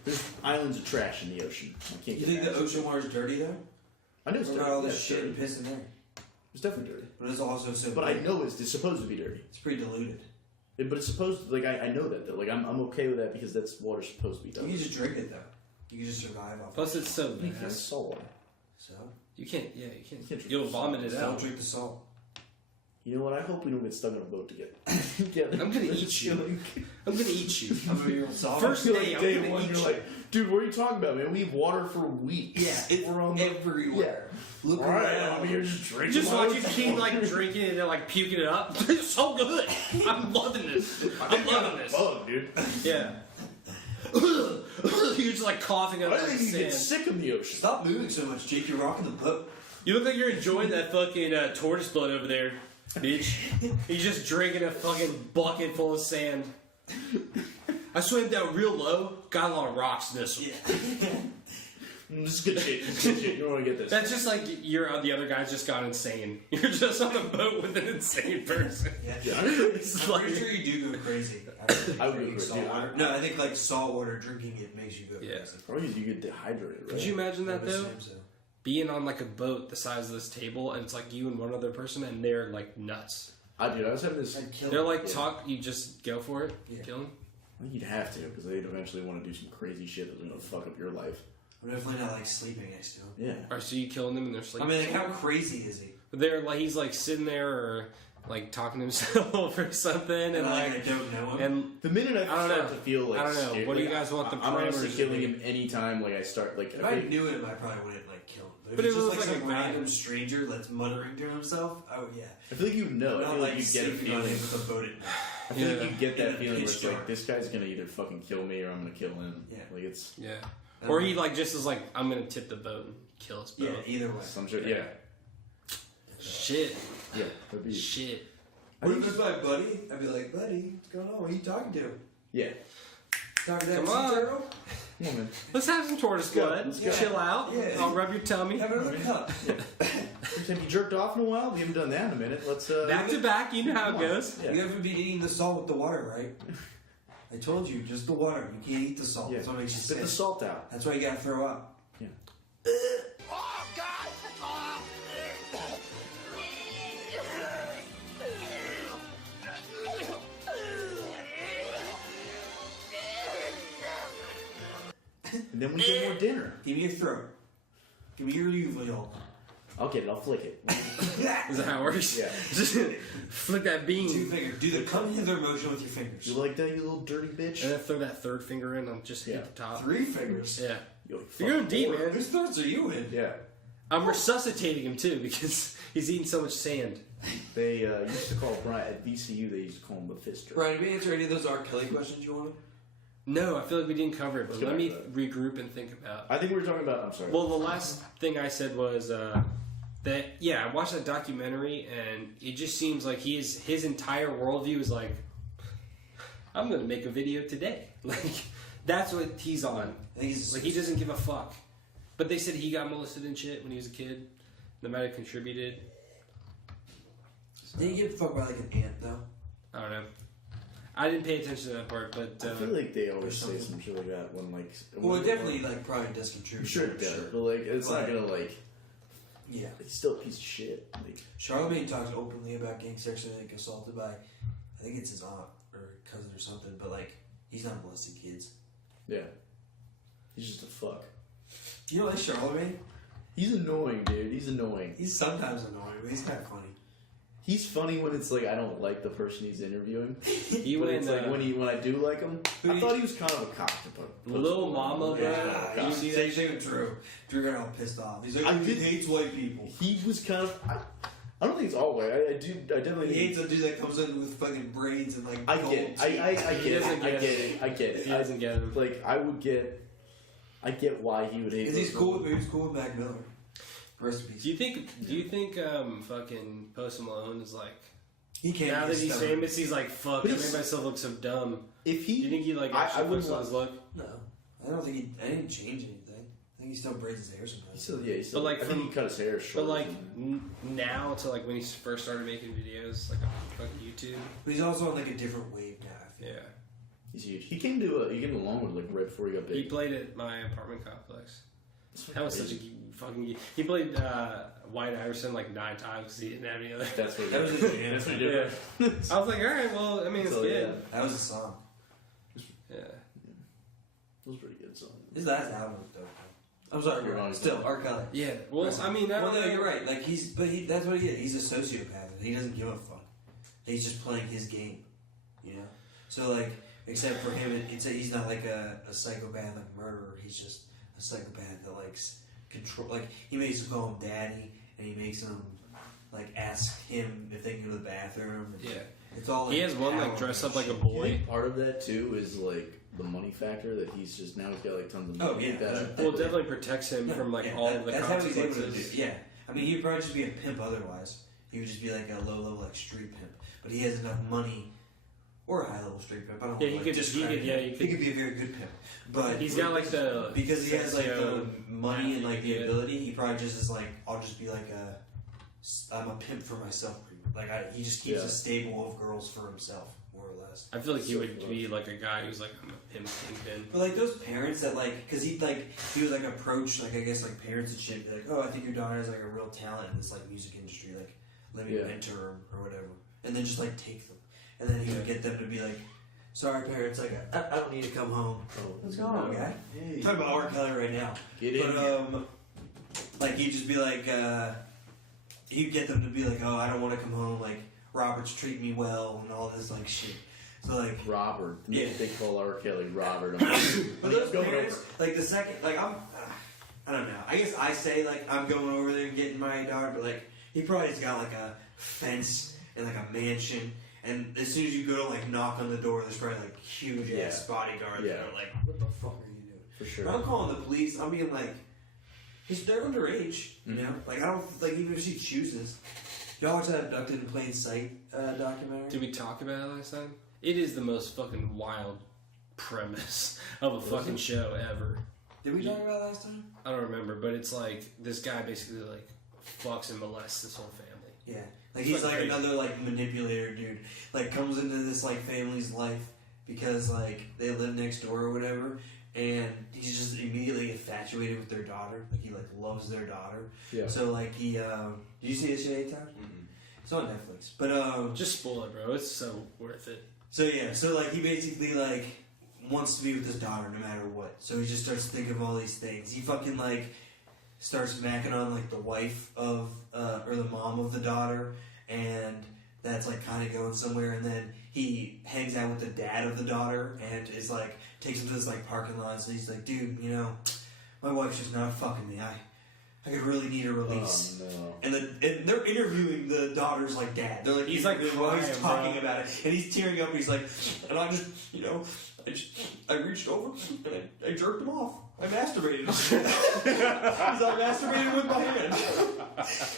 There's islands of trash in the ocean. I can't You get think the past it. ocean water's dirty though? I know it's What dirty. about all Yeah, this it's shit dirty. and piss in there? It's definitely dirty. But it's also so. But I know it's supposed to be dirty. it's pretty diluted. But it's supposed to, like, I know that though. Like I'm okay with that because that's water's supposed to be You done. can just drink it though. You can just survive off. Plus, it's so It's bad. salt water. So You can't. Yeah, you can't can't. drink You'll the vomit salt. it don't out. drink the salt. You know what? I hope we don't get stuck on a boat together. I'm gonna eat you. I'm gonna eat you. I'm gonna be real salt. First I feel day, like I'm day gonna one, eat you're you. like, dude, what are you talking about, man? We have water for weeks. Yeah, it's we're on the everywhere. Look All right, around. I'm here just drinking. Just my watching own King water. like drinking it and like puking it up. It's so good. I'm loving this. I'm loving this. Bug, dude. Yeah. You're just like coughing up I like think you get sand. sick of the ocean. Stop moving so much, Jake. You're rocking the boat. You look like you're enjoying that fucking tortoise blood over there, bitch. He's just drinking a fucking bucket full of sand. I swam down real low, got a lot of rocks in this one. This is good shit. This is good shit. You don't want to get this. That's just like the other guy's just gone insane. You're just on a boat with an insane person. Yeah. I'm pretty It's I'm like, pretty sure you do go crazy. After I would drinking go salt crazy. water. No, I think like salt water drinking it makes you go Yeah. crazy. Probably you get dehydrated, right? could you imagine I that would though? assume so. Being on like a boat the size of this table, and it's like you and one other person, and they're like nuts. I was having this. I'd kill They're it. like Yeah. talk. You just go for it. Yeah. Kill them. I think you'd have to because they'd eventually want to do some crazy shit that's gonna fuck up your life. I'm definitely not like sleeping next to him. Yeah. Or so you killing them and they're I sleeping. mean, like, how crazy is he? They're like he's like sitting there, or like talking to himself or something, and I like don't know him. and The minute I don't start know. to feel like I don't know. scared, What do you like, guys want the I'm honestly parameters killing to be? him anytime like I start like If I knew him, I probably wouldn't like kill him. But But if it it's was just like like some a guy. random stranger that's muttering to himself, oh yeah. I feel like you know. I Not feel like you get a sleeping on feeling. him with a boat at night. I feel like Yeah. you get In that the feeling where pitch it's like dark. this guy's gonna either fucking kill me or I'm gonna kill him. Yeah. Like it's yeah, or he like just is like, I'm gonna tip the boat and kill us both. Yeah, either way. some shit. Yeah. Shit, Yeah. That'd be. shit. What if it's my buddy? I'd be like, buddy, what's going on? What are you talking to? Yeah. Talking to that Come sea on. turtle? Come on, man. Let's have some tortoise blood. Let's go. Chill out. Yeah. I'll rub your tummy. Have another cup. Have you jerked off in a while? We haven't done that in a minute. Let's Back to back. You know how it Come on. goes. Yeah. You haven't been eating the salt with the water, right? I told you, just the water. You can't eat the salt. Yeah. That's what makes you Spit sick. the salt out. That's why you gotta throw up. Yeah. Oh, God! Oh. And then we get more dinner. Give me your throat. Give me your uvular. I'll get it. I'll flick it. Is that how it works? Yeah. Just flick that bean. 2 fingers. Do the come hither motion with your fingers. You like that, you little dirty bitch? And then throw that third finger in and just Yeah. hit the top. 3 fingers. Yeah. You're, like, You're going fucking deep, bored. man. Whose thoughts are you in? Yeah. I'm resuscitating him too because he's eating so much sand. They used to call Brian at VCU. They used to call him Mephisto. Brian, did we answer any of those R. Kelly questions you wanted? No, I feel like we didn't cover it, but Let's let me go back regroup and think about. I think we were talking about. I'm sorry. Well, the last thing I said was that I watched that documentary and it just seems like his entire worldview is like, I'm gonna make a video today. Like that's what he's on. I think he's Like he doesn't give a fuck. But they said he got molested and shit when he was a kid. That might have contributed. Did he give a fuck about like an ant though? I don't know. I didn't pay attention to that part, but I feel like they always or say something. some shit like that when like. Well, when- it definitely like probably does I'm contribute. sure it does, but like it's not gonna like. Yeah. It's still a piece of shit. Like, Charlemagne talks openly about getting sexually like assaulted by, I think it's his aunt or cousin or something, but like he's not molesting kids. yeah. He's just a fuck. You know, like Charlemagne, He's annoying, dude. He's annoying. he's sometimes annoying, but he's kind of funny. He's funny when it's like I don't like the person he's interviewing. he But went it's like when I do like him, I thought he was kind of a cock to put. Little Mama, bro. Yeah, You see same that? thing with Drew. Drew got all pissed off. He's like, I he did- hates white people. He was kind of. I don't think it's all white. I definitely. He think hates a dude that comes in with fucking braids and like I gold get it. teeth. I He get doesn't it. I get get it. it. I get it. He doesn't get him. Like I would get. I get why he would hate. Because he's those cool. people. He was cool with Mac Miller. Rest in peace. Do you think fucking Post Malone is like, He can't. now be that he's stubborn. famous, he's like, fuck, I But made he's- myself look so dumb. If Do he, you think he like I actually wouldn't focused on his look? No, I don't think he. I didn't change anything. I think he still braids his hair sometimes. he still, yeah, he still. But, like, I think from- he cut his hair short. But like now to like when he first started making videos like on fucking YouTube. But he's also on like a different wave now. I feel. Yeah, he's huge. He came along with like right before he got big. he played at my apartment complex. That's That was such a fucking. He played White Iverson like 9 times because he didn't have any other. That's what. That was his jam. That's what he did. Yeah. I was like, all right, well, I mean, it's So, good. That was a song. Yeah. It was a pretty good song. His last album was dope. I'm sorry, You're wrong. still R. Kelly. Yeah. Well, I mean, Well, no, you're right. Like that's what he is. He's a sociopath. He doesn't give a fuck. He's just playing his game, you know. So like, except for him, he's not like a psychopath, like murderer. He's just a psychopath that likes control. Like he makes him call him daddy, and he makes him like ask him if they can go to the bathroom. And Yeah. it's all. Like, He has one like power dress and up like a shit. I boy. think part of that too is like the money factor that he's just now he's got like tons of money. Oh, yeah. That, Well, it definitely protects him Yeah, from like yeah, all of the that's how he's able to consequences. do. Yeah, I mean, he'd probably just be a pimp otherwise. He would just be like a low level like street pimp, but he has enough money, or a high level street pimp. I don't Yeah, know. he like, could- discredit he could- yeah, him. he could- he could be a very good pimp, but He's got like the because he has like the sexio- money and like the yeah. ability, he probably just is like, I'll just be like I'm a pimp for myself. Like he just keeps Yeah. a stable of girls for himself, more or less. I feel like he So would close. be like a guy who's like, I'm a pimp kingpin. But like those parents that like, cause he was like approach like I guess like parents and shit, be like, oh, I think your daughter has like a real talent in this like music industry, like let me Yeah. mentor them or whatever, and then just like take them, and then he would get them to be like, sorry parents, like I don't need to come home. What's going on, guy? Hey, I'm talking about R. Kelly right now. get in. But like he'd just be like, he'd get them to be like, oh, I don't want to come home, like, Robert's treat me well and all this like shit. So like Robert. Yeah. They call R. Kelly Robert. but those parents, like the second, like I don't know. I guess I say like I'm going over there and getting my daughter, but like he probably's got like a fence and like a mansion. And as soon as you go to like knock on the door, there's probably like huge ass bodyguards that are like, "What the fuck are you doing?" For sure. But I'm calling the police. I'm being like, they're underage, you know. Like I don't like even if she chooses. Y'all watch that Abducted in Plain Sight documentary? Did we talk about it last time? It is the most fucking wild premise of a fucking show ever. Did we talk about it last time? I don't remember, but it's like this guy basically like fucks and molests this whole family. Yeah. Like he's like another like manipulator dude. Like comes into this like family's life because like they live next door or whatever, and he's just immediately infatuated with their daughter. Like he like loves their daughter. Yeah. So like he did you see this shit anytime? It's on Netflix. But Just spoil it, bro. It's so worth it. so yeah, so like he basically like wants to be with his daughter no matter what. So he just starts thinking of all these things. He fucking like starts macking on like the wife of or the mom of the daughter, and that's like kind of going somewhere. And then he hangs out with the dad of the daughter and is like takes him to this like parking lot. So he's like, dude, you know, my wife's just not fucking me. I could really need a release. Oh, no. And they're interviewing the daughter's like dad. They're like He's like while he's crying, talking bro. about it, and he's tearing up. And he's like, and I just, you know, I reached over and I jerked him off. I masturbated. He's like, I masturbated with my hand.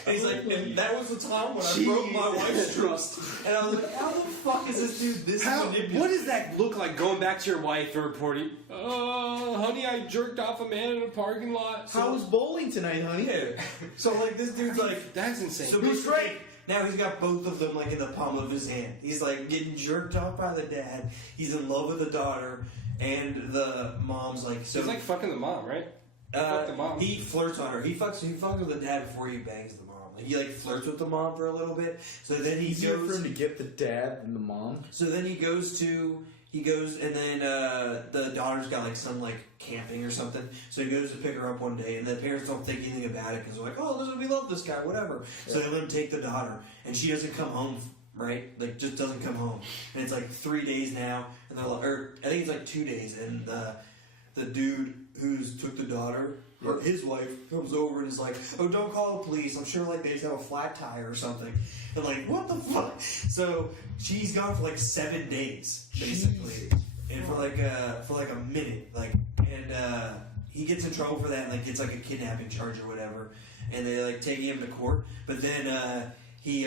And he's like, and that was the time when I broke my wife's trust. And I was like, how the fuck is this dude this manipulative? What does that look like going back to your wife and reporting, oh, honey, I jerked off a man in a parking lot? How was bowling tonight, honey? Yeah. So like this dude's like, That's insane. so Who's basically, right? now he's got both of them like in the palm of his hand. He's like getting jerked off by the dad. He's in love with the daughter, and the mom's like so. He's like fucking the mom, right? Fuck the mom. He flirts on her. He fucks with the dad before he bangs the mom. Like he like flirts with the mom for a little bit. So then he Easier goes. for him to get the dad than the mom. So then he goes, and then the daughter's got like some like camping or something. So he goes to pick her up one day, and the parents don't think anything about it because they're like, oh, we love this guy, whatever. So they let him take the daughter, and she doesn't come home, right? Like just doesn't come home, and it's like 3 days now, and they're like, or I think it's like 2 days, and the dude who's took the daughter. Or his wife comes over and is like, oh, don't call the police. I'm sure like they just have a flat tire or something. And like, what the fuck? So she's gone for like 7 days, basically. Jesus. And for like a minute. Like, and he gets in trouble for that and like gets like a kidnapping charge or whatever. And they like take him to court. But then he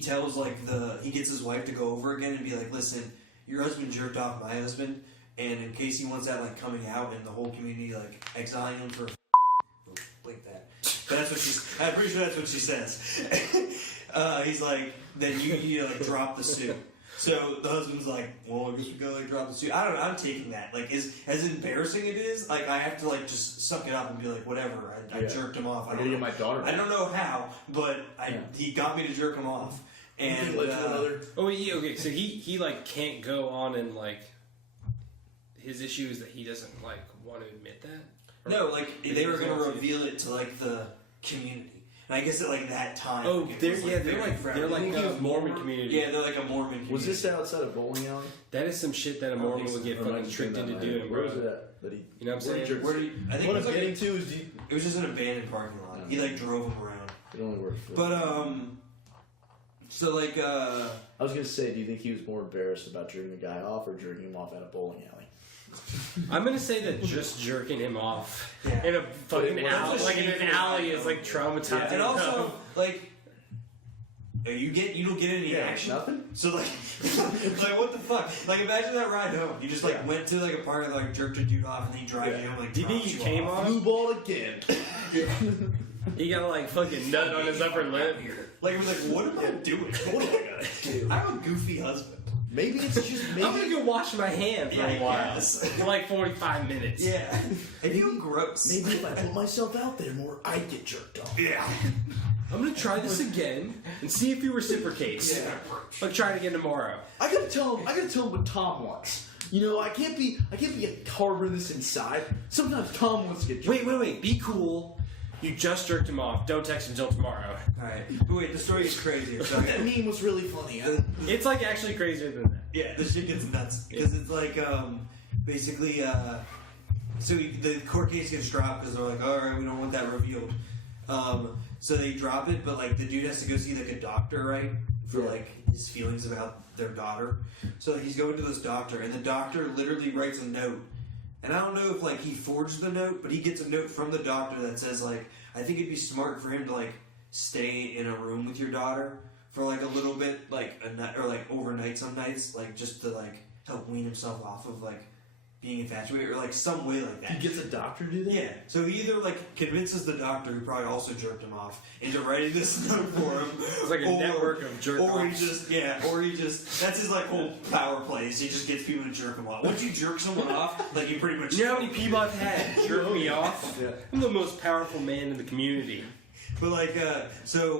tells like he gets his wife to go over again and be like, listen, your husband jerked off my husband. And in case he wants that like coming out and the whole community like exiling him for like that. But that's what she's. I'm pretty sure that's what she says. He's like, then you need to like drop the suit. So the husband's like, well, I guess we gotta like drop the suit. I don't know. I'm taking that. Like, as embarrassing it is, like I have to like just suck it up and be like, whatever. I jerked him off. I gotta get my daughter. I don't know how, but he got me to jerk him off. And oh yeah, okay. So he like can't go on and like. His issue is that he doesn't like want to admit that. Or no, like they were going to reveal it to like the community, and I guess at like that time. Oh, they're like a Mormon community. Yeah, they're like a Mormon community. Was this outside of bowling alley? That is some shit that a Mormon would get fucking tricked into doing, bro. Where was it at? That he, you know what I'm saying? I think what it was I'm getting like to is it was just an abandoned parking lot. He like drove him around. It only works. But so like I was gonna say, do you think he was more embarrassed about jerking the guy off or jerking him off at a bowling alley? I'm gonna say that just jerking him off in a But fucking it was alley, a like in an shameful alley, act. is like traumatizing. and also like you don't get any action. Nothing. So like like what the fuck? Like imagine that ride home. You just like went to like a park and like jerked a dude off and then he drives you home like. Do you think he came off? on? Blue ball again. He got like fucking nut on his upper lip. Like it was like, what am I doing? What am I gonna do? I'm a goofy husband. Maybe it's just I'm gonna go wash my hands for a while. Yes. For like 45 minutes. Yeah. And you gross. Maybe if I put myself out there more, I'd get jerked off. Yeah. I'm gonna try this again and see if he reciprocates. Yeah. Like try it again tomorrow. I gotta tell him what Tom wants. You know, I can't be harboring this inside. Sometimes Tom wants to get jerked. Wait. Be cool. You just jerked him off. Don't text him until tomorrow. Alright. But wait, the story is crazy. Sorry. That meme was really funny. It's like actually crazier than that. Yeah, the shit gets nuts. Because it's like, basically, the court case gets dropped because they're like, alright, we don't want that revealed. So they drop it, but like the dude has to go see like a doctor, right? For like his feelings about their daughter. So he's going to this doctor, and the doctor literally writes a note. And I don't know if like he forged the note, but he gets a note from the doctor that says like, I think it'd be smart for him to like stay in a room with your daughter for like a little bit, like a night or like overnight some nights, like just to like help wean himself off of like being infatuated or like some way like that. He gets a doctor to do that? Yeah. So he either like convinces the doctor, who probably also jerked him off, into writing this note for him. It's like a network of jerk Or offs. he just that's his like whole power play. Is he just gets people to jerk him off. Once you jerk someone off, like you pretty much. You know how many people I've had jerk me off? Yeah. I'm the most powerful man in the community. But like,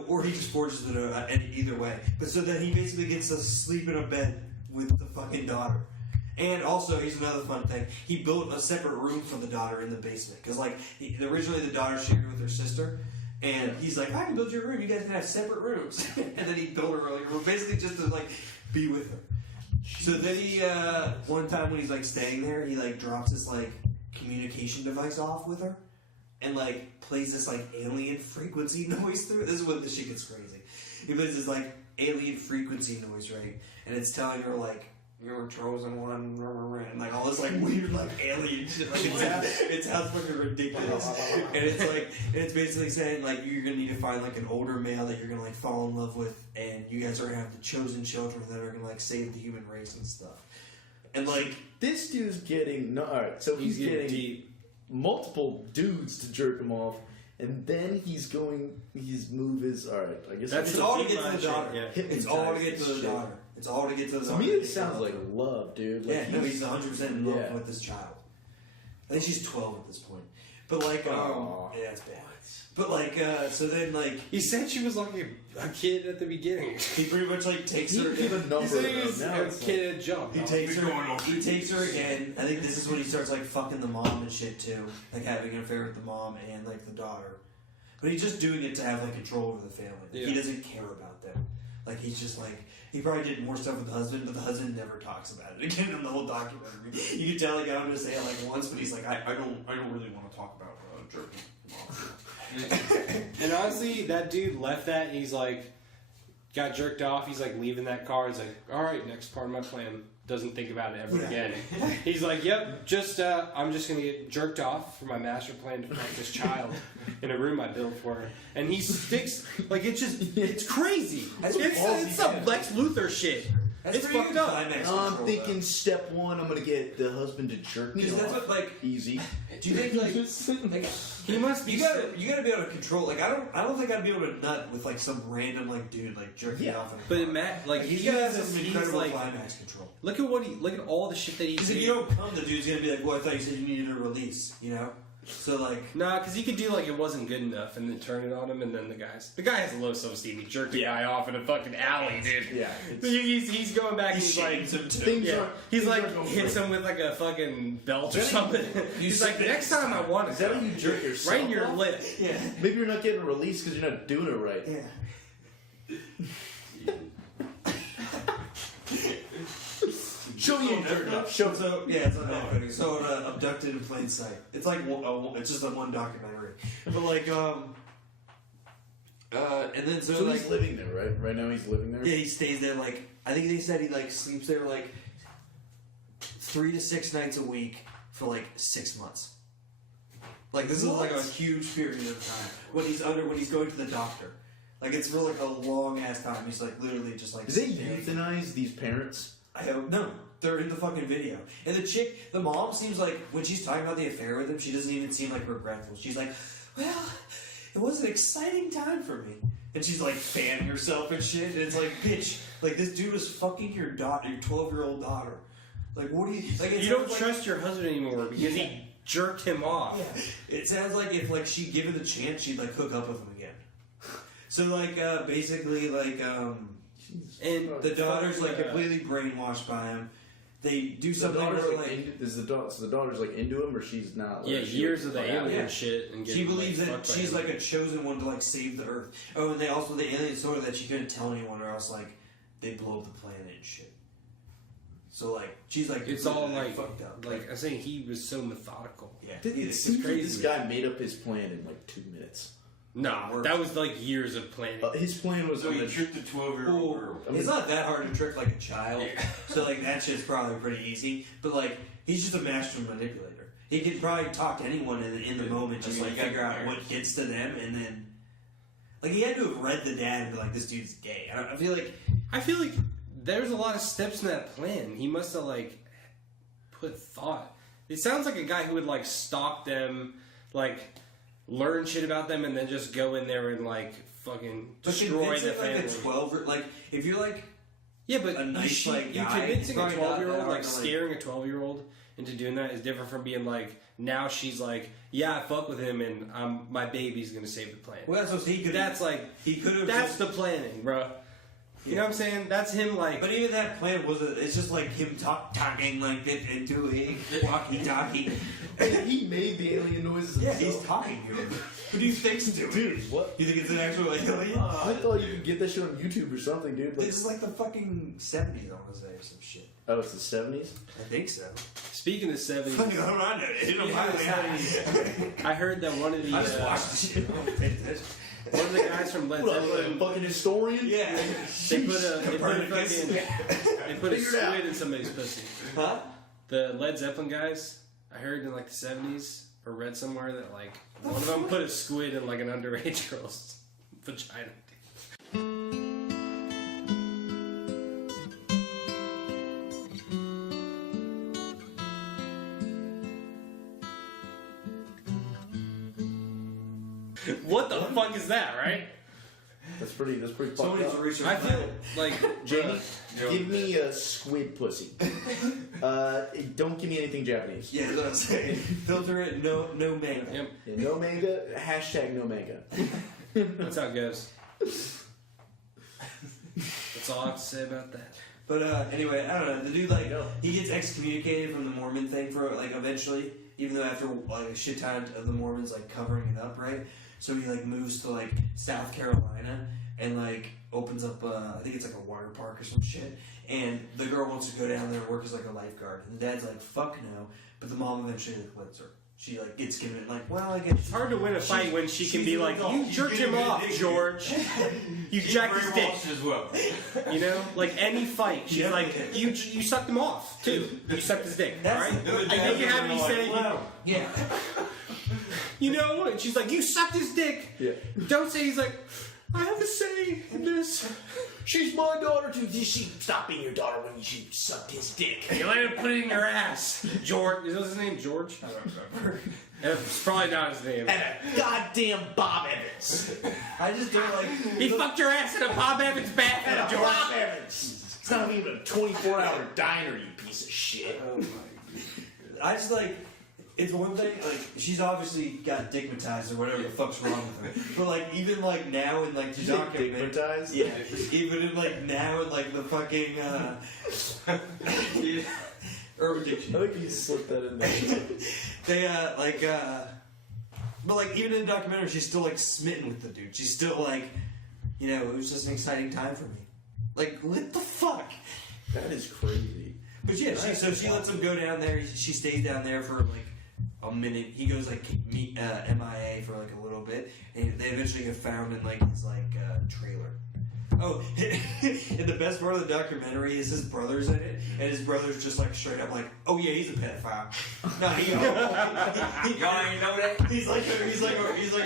or he just forges the note either way. But so then he basically gets to sleep in a bed with the fucking daughter. And also, here's another fun thing. He built a separate room for the daughter in the basement. Because, like, originally the daughter shared it with her sister. And he's like, I can build your room. You guys can have separate rooms. And then he built her like a room, basically just to, like, be with her. So then he, one time when he's, like, staying there, he, like, drops his, like, communication device off with her. And, like, plays this, like, alien frequency noise through it. This is when the shit gets crazy. He plays this, like, alien frequency noise, right? And it's telling her, like, you're chosen one, and like all this like weird like alien shit. Like it sounds fucking ridiculous. And it's like it's basically saying like you're gonna need to find like an older male that you're gonna like fall in love with, and you guys are gonna have the chosen children that are gonna like save the human race and stuff. And like This dude's getting alright, so he's getting deep. multiple dudes to jerk him off, and then his move is alright. I guess That's it's the all to deep get to the line daughter. shit, yeah. It's all to get to the Shit. daughter. It's all to get to the To daughter. me, it sounds like love, dude. Like, Yeah, no, he's 100% in love Yeah. with this child. I think she's 12 at this point. But like, Aw. yeah, it's bad. But like, so then like, He said she was like a kid at the beginning. he pretty much like takes He her. didn't give a number. He said he though. was Now a it's kid at jump. He takes her. He takes her again. I think this is when he starts like fucking the mom and shit too, like having an affair with the mom and like the daughter. But he's just doing it to have like control over the family. Like, Yeah. He doesn't care about them. Like he's just like he probably did more stuff with the husband, but the husband never talks about it again in the whole documentary. You can tell like I'm gonna say it like once, but he's like I don't really want to talk about jerking off. And honestly, that dude left that and he's like, got jerked off. He's like leaving that car. He's like, all right, next part of my plan. Doesn't think about it ever again. He's like, yep, I'm just going to get jerked off for my master plan to protect this child in a room I built for her. And he sticks, like, it's crazy. It's some Lex Luthor shit. It's pretty fucked good up. climax I'm control, thinking step one, I'm gonna get the husband to jerk me Because off. that's what like. Easy. Do you think like He must be. you gotta be able to control? Like I don't think I'd be able to nut with like some random like dude like jerking Yeah. off. In a But car. Matt, like, he's he gotta have has some he's incredible like, climax control. look at all the shit that he Because did. if you don't come, the dude's gonna be like, "Well, I thought you said you needed a release," you know. So like, Nah, because he could do like it wasn't good enough and then turn it on him, and then the guy has low self-esteem. He jerked the guy off in a fucking alley, dude. Yeah. He's going back and he he's like, shames him too. Things yeah, are- he's things like are going hits great. him with like a fucking belt or Is that- something. He's like, next time I want Is it, that how you jerk yourself right in your off? lip. Yeah. Maybe you're not getting a release because you're not doing it right. Yeah. Show you jerk off. Show So yeah, it's on Netflix. So abducted in plain sight. It's like it's just a one documentary, but like and then so like he's living there, right? Right now he's living there. yeah, he stays there like I think they said he like sleeps there like 3 to 6 nights a week for like 6 months. Like this is like a huge period of time when he's going to the doctor. Like it's for like a long ass time. He's like literally just like. Did they staring. euthanize these parents? I hope no. They're in the fucking video. And the mom seems like, when she's talking about the affair with him, she doesn't even seem like regretful. She's like, well, it was an exciting time for me. And she's like fanning herself and shit. And it's like, bitch, like this dude was fucking your daughter, your 12-year-old daughter. Like, what do you, like, it You don't sounds trust your husband anymore because he jerked him off. yeah. It sounds like if like she given the chance, she'd like hook up with him again. So like, basically like, And the daughter's like completely brainwashed by him. they do The something daughter's where, like, so the daughter's like into him, or she's not. Like, Yeah, she years of the like, alien yeah. shit. And she getting, believes like, that fucked by she's him. like a chosen one to like save the Earth. Oh, and the aliens told her that she couldn't tell anyone, or else like they blow up the planet and shit. So like she's like It's all like fucked up. Like I was saying, he was so methodical. Yeah, It it's seems like crazy. this guy made up his plan in like 2 minutes. No, that was like years of planning. His plan was So he tricked a 12-year-old girl. It's not that hard to trick like a child. So like that shit's probably pretty easy. But like he's just a master manipulator. He can probably talk to anyone in the moment, just like figure out what gets to them, and then like he had to have read the dad and be like, this dude's gay. I feel like There's a lot of steps in that plan. He must have like put thought. It sounds like a guy who would like stalk them, like learn shit about them, and then just go in there and like fucking destroy the family. Like a 12, like if you're like Yeah, but a nice, like, you guy, convincing a it's probably not 12-year-old, that hard like to, like- scaring a 12-year-old into doing that is different from being like, now she's like, yeah, I fuck with him, and my baby's gonna save the planet. well, that's what he could. That's like, he could have. that's the planning, bro. You know what I'm saying? That's him, like. But even that plan it's just like him talking like this and doing walkie-talkie. He made the alien noises. Yeah, himself. he's talking to him. What do you think's doing? Dude, what? You think it's an actual alien? I thought you could get that shit on YouTube or something, dude. Like, This is like the fucking 70s, I want to say, or some shit. oh, it's the 70s? I think so. Speaking of 70s, Fucking hold on to it. I heard that one of the I just watched the shit. one of the guys from Led What, I'm a Zeppelin, fucking historian? Yeah. they put a Copernicus. fucking they put a Figure it out. squid in somebody's pussy. Huh? The Led Zeppelin guys, I heard in like the 70s or read somewhere that like one of them put a squid in like an underage girl's vagina. What the fuck is that, right? That's pretty fucked Somebody needs up. to research I feel that. like Jamie, give me a squid pussy. Don't give me anything Japanese. Yeah, that's what I'm saying. Filter it, no manga. Yep, Yeah, no manga, hashtag no manga. that's how it goes. That's all I have to say about that. But anyway, I don't know. The dude, like, he gets excommunicated from the Mormon thing for, like, eventually, even though after, like, a shit ton of the Mormons, like, covering it up, right? So he, like, moves to, like, South Carolina and, like, opens up, I think it's, like, a water park or some shit. And the girl wants to go down there and work as, like, a lifeguard. And the dad's like, fuck no. But the mom eventually, like, lets her. She, like, gets given it, like, well, I guess. It's hard to win a fight when she can she's be an like, adult. you She's jerked getting him rid of off, dick. George. You jacked his dick. as well. You know? Like any fight. She's Yeah. like, you sucked him off, too. You sucked his dick, That's- alright? I think you have any say. Yeah. You know? And she's like, you sucked his dick. Yeah. Don't say he's like, I have a say in this. She's my daughter too. She stop being your daughter when you sucked his dick. You let him put it in your ass. George. Is that his name? George? I don't remember. It's probably not his name. And a goddamn Bob Evans. I just don't like. He fucked your ass in a Bob Evans And bathroom, a George. Bob Evans. It's not even a 24-hour diner, you piece of shit. Oh my God. I just like. It's one thing, like, she's obviously got digmatized or whatever the fuck's wrong with her. But, like, even, like, now in, like, the documentary. Digmatized? Yeah. Even in, like, now in, like, the fucking, Urban I Dictionary. think you slipped that in there. They, but, like, even in the documentary, she's still, like, smitten with the dude. She's still, like, you know, it was just an exciting time for me. Like, what the fuck? That is crazy. But yeah, she lets him go down there. She stays down there for like a minute. He goes like MIA for like a little bit, and they eventually get found in like his like trailer. Oh, and the best part of the documentary is his brother's in it, and his brother's just like straight up like, oh yeah, he's a pedophile. No, y'all ain't know that. He's like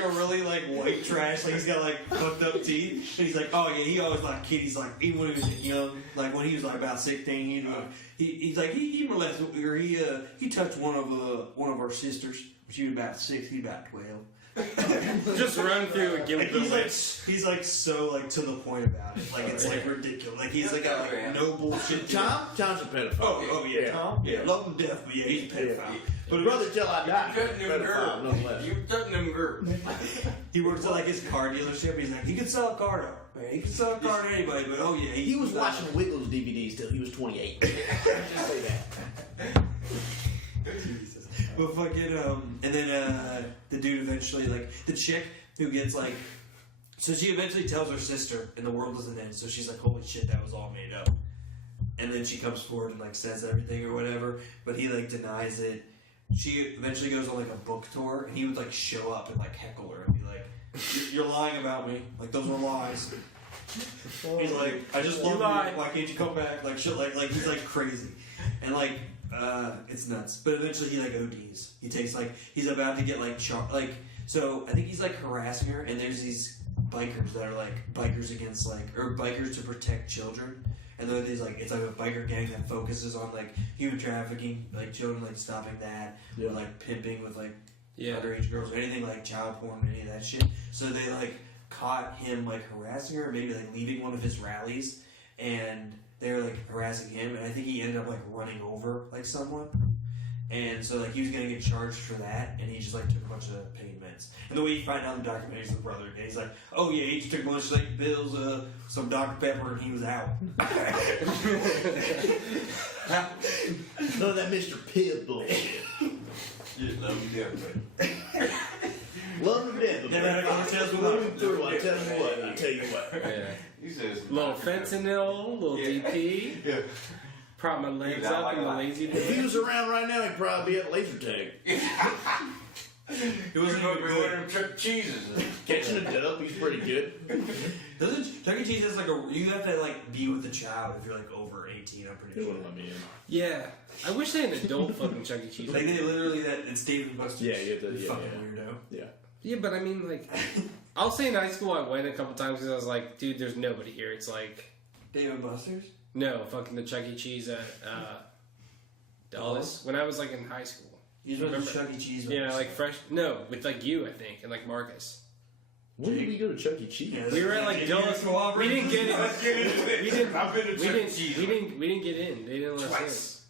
a really like white trash. Like he's got like fucked up teeth, and he's like, oh yeah, he always liked kitties. Like even when he was young, like when he was like about 16, he's like he molested or he touched one of our sisters. She was about 6, he about 12. Just run through and give And him the he's like so like to the point about it. Like it's like ridiculous. Like he's like got like no bullshit. Tom's a pedophile. Oh yeah, Tom. Yeah, love him to death, but yeah, he's a pedophile. But brother till I die. You cutting them Pedophile, no girls. less. You cutting them girls. He works at like his car dealership. He's like, he could sell a car to man. He can sell a car to anybody, but oh yeah, He was watching Wiggles DVDs till he was 28. Just say that. Jesus. But fucking and then the dude eventually like the chick who gets like, so she eventually tells her sister, and the world doesn't end. So she's like, holy shit, that was all made up. And then she comes forward and like says everything or whatever, but he like denies it. She eventually goes on like a book tour, and he would like show up and like heckle her and be like, "You're lying about me. Like those were lies." He's like, "I just love you. Why can't you come back?" Like shit. Like he's like crazy, and like it's nuts. But eventually he like ODs. He takes like he's about to get like so I think he's like harassing her, and there's these bikers that are like bikers against like or bikers to protect children. And then there's like it's like a biker gang that focuses on like human trafficking, like children, like stopping that, or like pimping with like underage girls, or anything like child porn, any of that shit. So they like caught him like harassing her, maybe like leaving one of his rallies, and they were like harassing him, and I think he ended up like running over like someone, and so like he was gonna get charged for that, and he just like took a bunch of pain meds. And the way you find out in the documentary is the brother again. He's like, oh yeah, he just took a bunch of like pills, some Dr. Pepper, and he was out. None of that Mr. Pibb bullshit. Just love him death, Love him to death. Never had a conversation with Love him. him through. I tell you what. I tell you what. Yeah. He says Little fentanyl, little DP. Yeah. Prop my legs Dude, I up like in the that. lazy If he day. was around right now, he'd probably be at laser tag. It wasn't Going even to good. Chuck E. Cheese's. Catching a dub, he's pretty good. Doesn't Chuck E. Cheese has like you have to like be with a child if you're like over 18. I'm pretty They sure. wouldn't let me in. Yeah. I wish they had an adult fucking Chuck E. Cheese. Like they literally that it's David Buster's. Yeah, you have to. You Yeah, fucking yeah. weirdo. Yeah. Yeah, but I mean, like, I'll say in high school I went a couple times because I was like, dude, there's nobody here. It's like, David Buster's. no, fucking the Chuck E. Cheese at Dallas when I was like in high school. You just went to Remember? Chuck E. Cheese. Yeah, like fresh. No, with like you, I think, and like Marcus. When did we go to Chuck E. Cheese? Yeah, We were at like Dallas. We didn't get in. Let's get into this. We didn't. I've been to We Chuck E. didn't. Cheese. We didn't get in. They didn't let us Twice.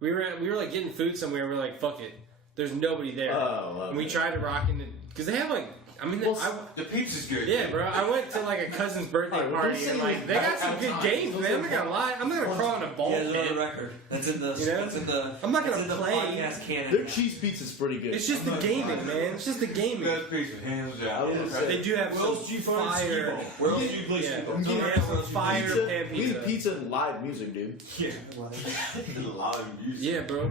in. We were like getting food somewhere. And we're like, fuck it. There's nobody there. Oh, And we okay. tried to rock in because they have like. I mean, The pizza's good. yeah, bro. I went to like a cousin's birthday Alright, well, party who's and saying like they got some good games, man. I'm not gonna lie. I'm not gonna crawl in a ball Yeah, it's on pit. the record. That's in the. You know? That's in the. I'm not that's gonna in the play. podcast canon. Their cheese pizza's pretty good. It's just the gaming, man. It's just the gaming. Best pizza, hands I down. would say- They do have Where else do you some find fire. skee-ball? Where else do you play Yeah. skee-ball? You have some fire Pizza, pan we pizza. need pizza and live music, dude. Yeah. Live music. Yeah, bro.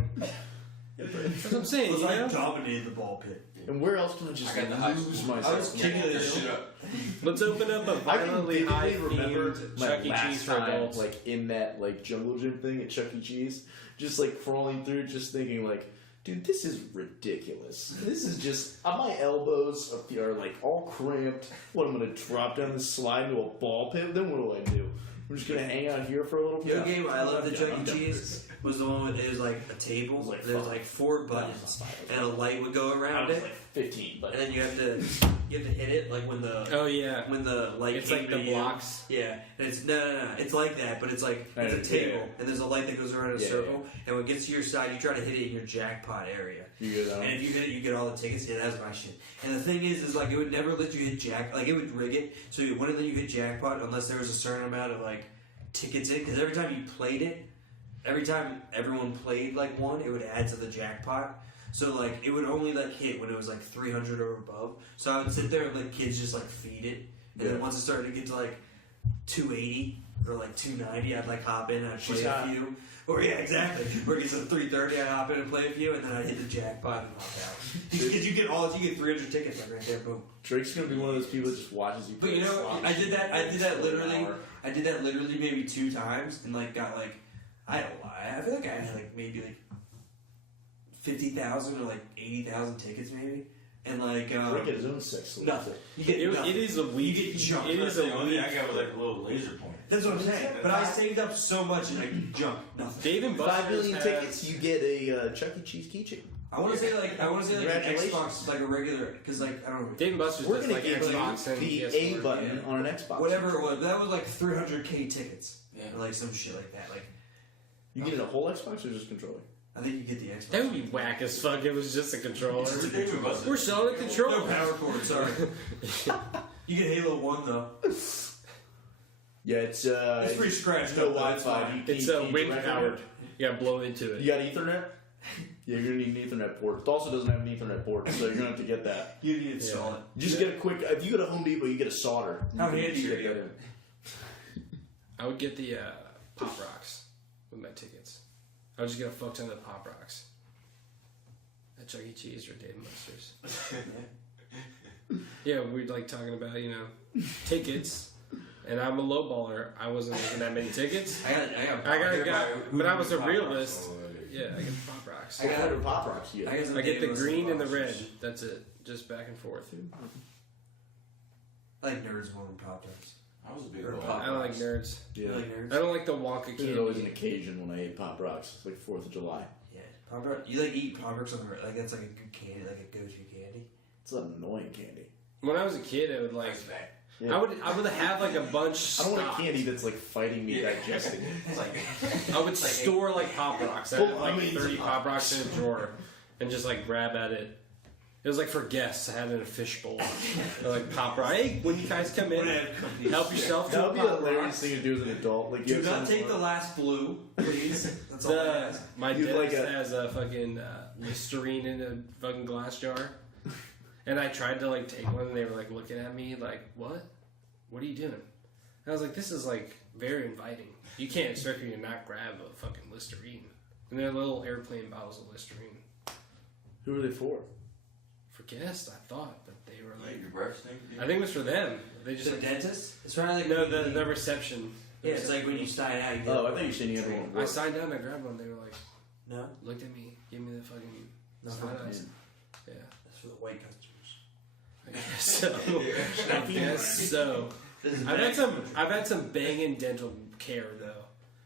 That's what I'm saying. You I know? dominated the ball pit. And where else can I just I got the high lose school. myself? I was kicking it. This shit up. Let's open up a I can violently high vividly remember themed my Chuck E. last Cheese for time, adults. like in that like jungle gym thing at Chuck E. Cheese, just like crawling through, just thinking like, dude, this is ridiculous. This is just my elbows are like all cramped. What, I'm gonna drop down this slide into a ball pit? Then what do? I'm just gonna hang out here for a little bit. The game I loved at Chuck E. I'm done with Cheese was the one where it was like a table. It was like There's five. like 4 buttons, and a light would go I around was it, like 15, but and then you have to hit it like when the Oh yeah, light. it's came like to the you. blocks. Yeah, and it's no, it's like that, but it's like it's a Yeah. table, and there's a light that goes around in a Yeah, circle, and when it gets to your side, you try to hit it in your jackpot area. you get that And if you hit it, you get all the tickets. Yeah, that's my shit. And the thing is like it would never let you hit like it would rig it, so it wouldn't let you hit jackpot unless there was a certain amount of like tickets in. Because every time you played it, every time everyone played like one, it would add to the jackpot. So like it would only like hit when it was like 300 or above. So I would sit there and let kids just like feed it, and Yeah. then once it started to get to like 280 or like 290, I'd like hop in and I'd play She's a hot. few. Or yeah, exactly. Or it gets to 330, I'd hop in and play a few, and then I'd hit the jackpot and hop out. Because you get 300 tickets like right there, boom. Drake's gonna be one of those people that just watches you. But play you know, slots I did that for an literally. hour. I did that literally maybe 2 times, and like got like I don't lie. I feel like I had like maybe like 50,000 or like 80,000 tickets maybe, and like Drake had his own sex life. nothing. You get nothing. It is a week. You get junk. It is The a only week. thing I got was like a little laser point. That's what I'm saying. But I saved up so much and I junk nothing. Dave and 5 Buster's million has, tickets, you get a Chuck E. Cheese keychain. I want to say like an Congratulations. Xbox, like a regular, because like I don't know. Dave & Buster's We're does gonna like give Xbox you and the PS4. A button on an Xbox. Whatever it was, that was like 300K tickets. Yeah. Or like some shit like that. Like You get a whole Xbox or just controller? I think you get the Xbox. That would be whack as fuck. It was just a controller. It's a Dave & Buster's. We're selling a No controller. power cord. Sorry. You get Halo 1 though. Yeah, it's It's pretty scratched no up. Though. It's Wi-Fi. fine. It's wind powered. You gotta blow into it. You got Ethernet? Yeah, you're gonna need an Ethernet port. It also doesn't have an Ethernet port, so you're gonna have to get that. You need to install it. Just get a quick. If you go to Home Depot, you get a solder. How You can handy stick are you? that in. I would get the Pop Rocks with my tickets. I would just get a fuck ton of Pop Rocks at Chuck E. Cheese or Dave & Buster's. Yeah, we're like talking about tickets, and I'm a lowballer. I wasn't making that many tickets. But I was a realist. Yeah, I get the Pop Rocks. I got a Pop Rocks. You get. I get the green and the red. That's it. Just back and forth. I like Nerds more than Pop Tarts. I was a big Or boy. Pop I don't like nerds. You Yeah. like Nerds? I don't like the Wonka There's always an candy. occasion when I ate Pop Rocks. It's like 4th of July. Yeah. Pop Tart. You like eat Pop Tarts on the like that's like a good candy, like a go-to candy. It's an annoying candy. When I was a kid, I would like. Yeah. I would have like a bunch. I don't want a stocked. candy that's like fighting me digesting. It's like I would store like Pop Rocks. I had Well, like I mean, 30 Pop Rocks in a drawer and just like grab at it. It was like for guests. I had it in a fishbowl. They're like Pop Rock. Hey, when you guys come in, help yourself to That a would be a Pop hilarious Rock. thing to do as an adult. Like, you Do have not some- take the last blue, please. That's all I ask. My You'd dentist like a- has a fucking Listerine in a fucking glass jar. And I tried to like take one and they were like looking at me like, what? What are you doing? And I was like, this is like very inviting. You can't expect me to not grab a fucking Listerine. And they're little airplane bottles of Listerine. Who are they for? For guests, I thought, but they were like, your breath stink. I think it was for them. They just The like, dentist? It's probably like no, the reception. yeah, it's like when you sign out. You get Oh, I thought you said you had one. I signed down, I grabbed one. They were like, no, looked at me, gave me the fucking no, side eyes. Yeah. that's for the white customers. I guess so. I guess so. I've had some banging dental care though.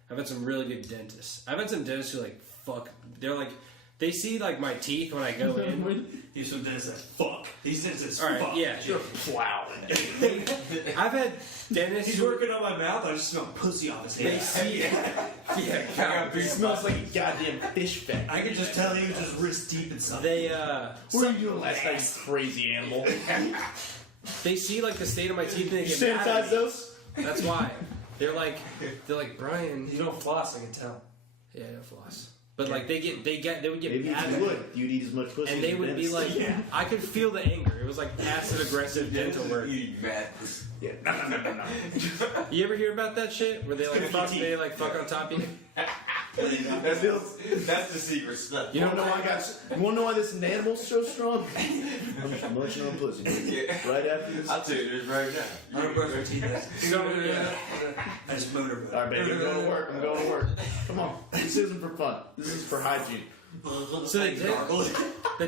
I've had some really good dentists. I've had some dentists who like fuck. They're like they see like my teeth when I go in. He's some dentist that fuck. These dentists All right, fuck. yeah. You're plowing. I've had dentists. He's who, working on my mouth. I just smell pussy off his They head. see. Yeah. It smells like a goddamn fish fat. I can just tell he was just wrist deep in something. They What were you doing last night, you crazy animal? they see like the state of my teeth and they You get mad at sanitize me. those? That's why. They're like Brian. You don't floss, I can tell. Yeah, no floss. But like they would get Maybe mad if at you me. would, you'd eat as much pussy And as they your would be dentist. like, I could feel the anger. It was like passive aggressive dental work. You mad. Yeah. No. You ever hear about that shit where they like fuck on top of you? That feels. That's the secret stuff. You You don't wanna know know why you wanna know why this animal's so strong? I'm just munching on pussy. Yeah. Right after this. I'll tell you this right now. I don't brush my teeth. I just motorboat. Alright, baby, I'm going to work. I'm going to work. Come on. This isn't for fun. This is for hygiene. So the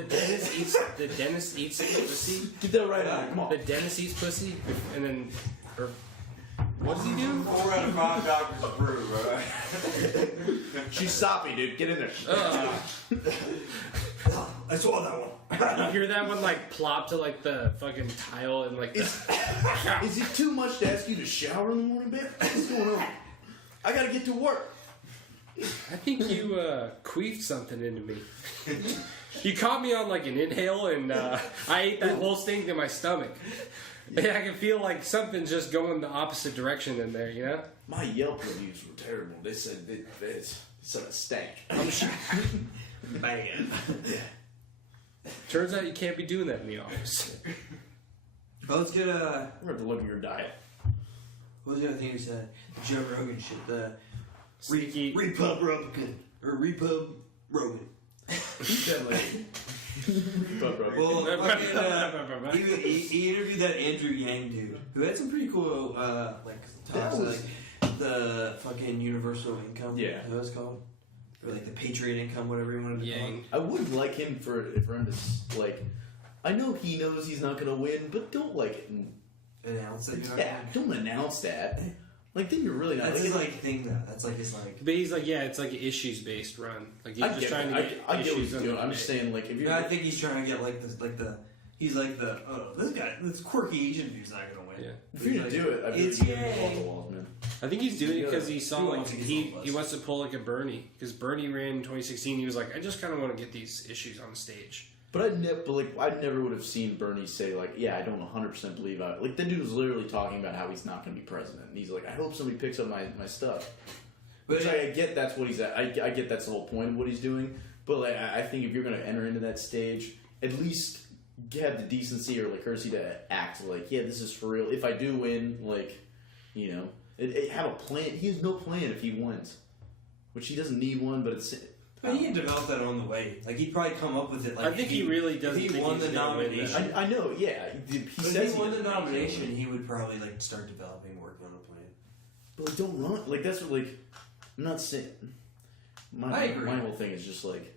dentist eats pussy. Get that right out. Come on. The dentist eats pussy, and then or what does he do? 4 out of 5 doctors approve, right? She's soppy, dude. Get in there. I saw that one. You hear that one like plop to like the fucking tile and like. Is it too much to ask you to shower in the morning, babe? What's going on? I gotta get to work. I think you queefed something into me. You caught me on like an inhale, and I ate that whole thing in my stomach. And I can feel like something's just going the opposite direction in there, you know? My Yelp reviews were terrible. They said it's a stank. Man. Turns out you can't be doing that in the office. Well, let's get We're gonna have to look at your diet. what was the other thing you said? The Joe Rogan shit. The Sneaky. Repub Rogan. Or Repub Rogan. Well, fucking, he interviewed that Andrew Yang dude, who had some pretty cool, like, talks, was- like, the fucking universal income, Yeah. what it's called? Or, like, the Patriot income, whatever you wanted to call it. Yang. I wouldn't like him for him to, like, I know he knows he's not gonna win, but don't, like, Announce that you're not yeah, gonna- don't announce that. Like, then you're really not. That's his like thing though. That's like his like. But he's like, yeah, it's like an issues based run. Like he's I just get trying it. to get I get what issues he's doing. under I'm the just bed. saying, like, if you're. I think he's trying to get he's like the this guy, this quirky Asian dude's not gonna win. Yeah. If you're gonna do it, I it's think you're yay. off the walls, man. I think he's doing it because he saw He like wants to get he on the wants to pull like a Bernie because Bernie ran in 2016. He was like, I just kind of want to get these issues on stage. But I never would have seen Bernie say like, yeah, I don't 100% believe I like. The dude was literally talking about how he's not going to be president. And he's like, I hope somebody picks up my stuff. But Which I get that's what he's at. I get that's the whole point of what he's doing. But like, I think if you're going to enter into that stage, at least have the decency or like courtesy to act like, yeah, this is for real. If I do win, like, you know, have a plan. He has no plan if he wins, which he doesn't need one. But it's. But he can develop that on the way. Like he'd probably come up with it. Like I think he really doesn't. If he think won he's the gonna win nomination, that. I know, yeah. He but says if he won has the a plan. nomination, he would probably like start developing, working on a plan. But like, don't run. Like that's what like. I'm not saying. I agree. My whole thing is just like.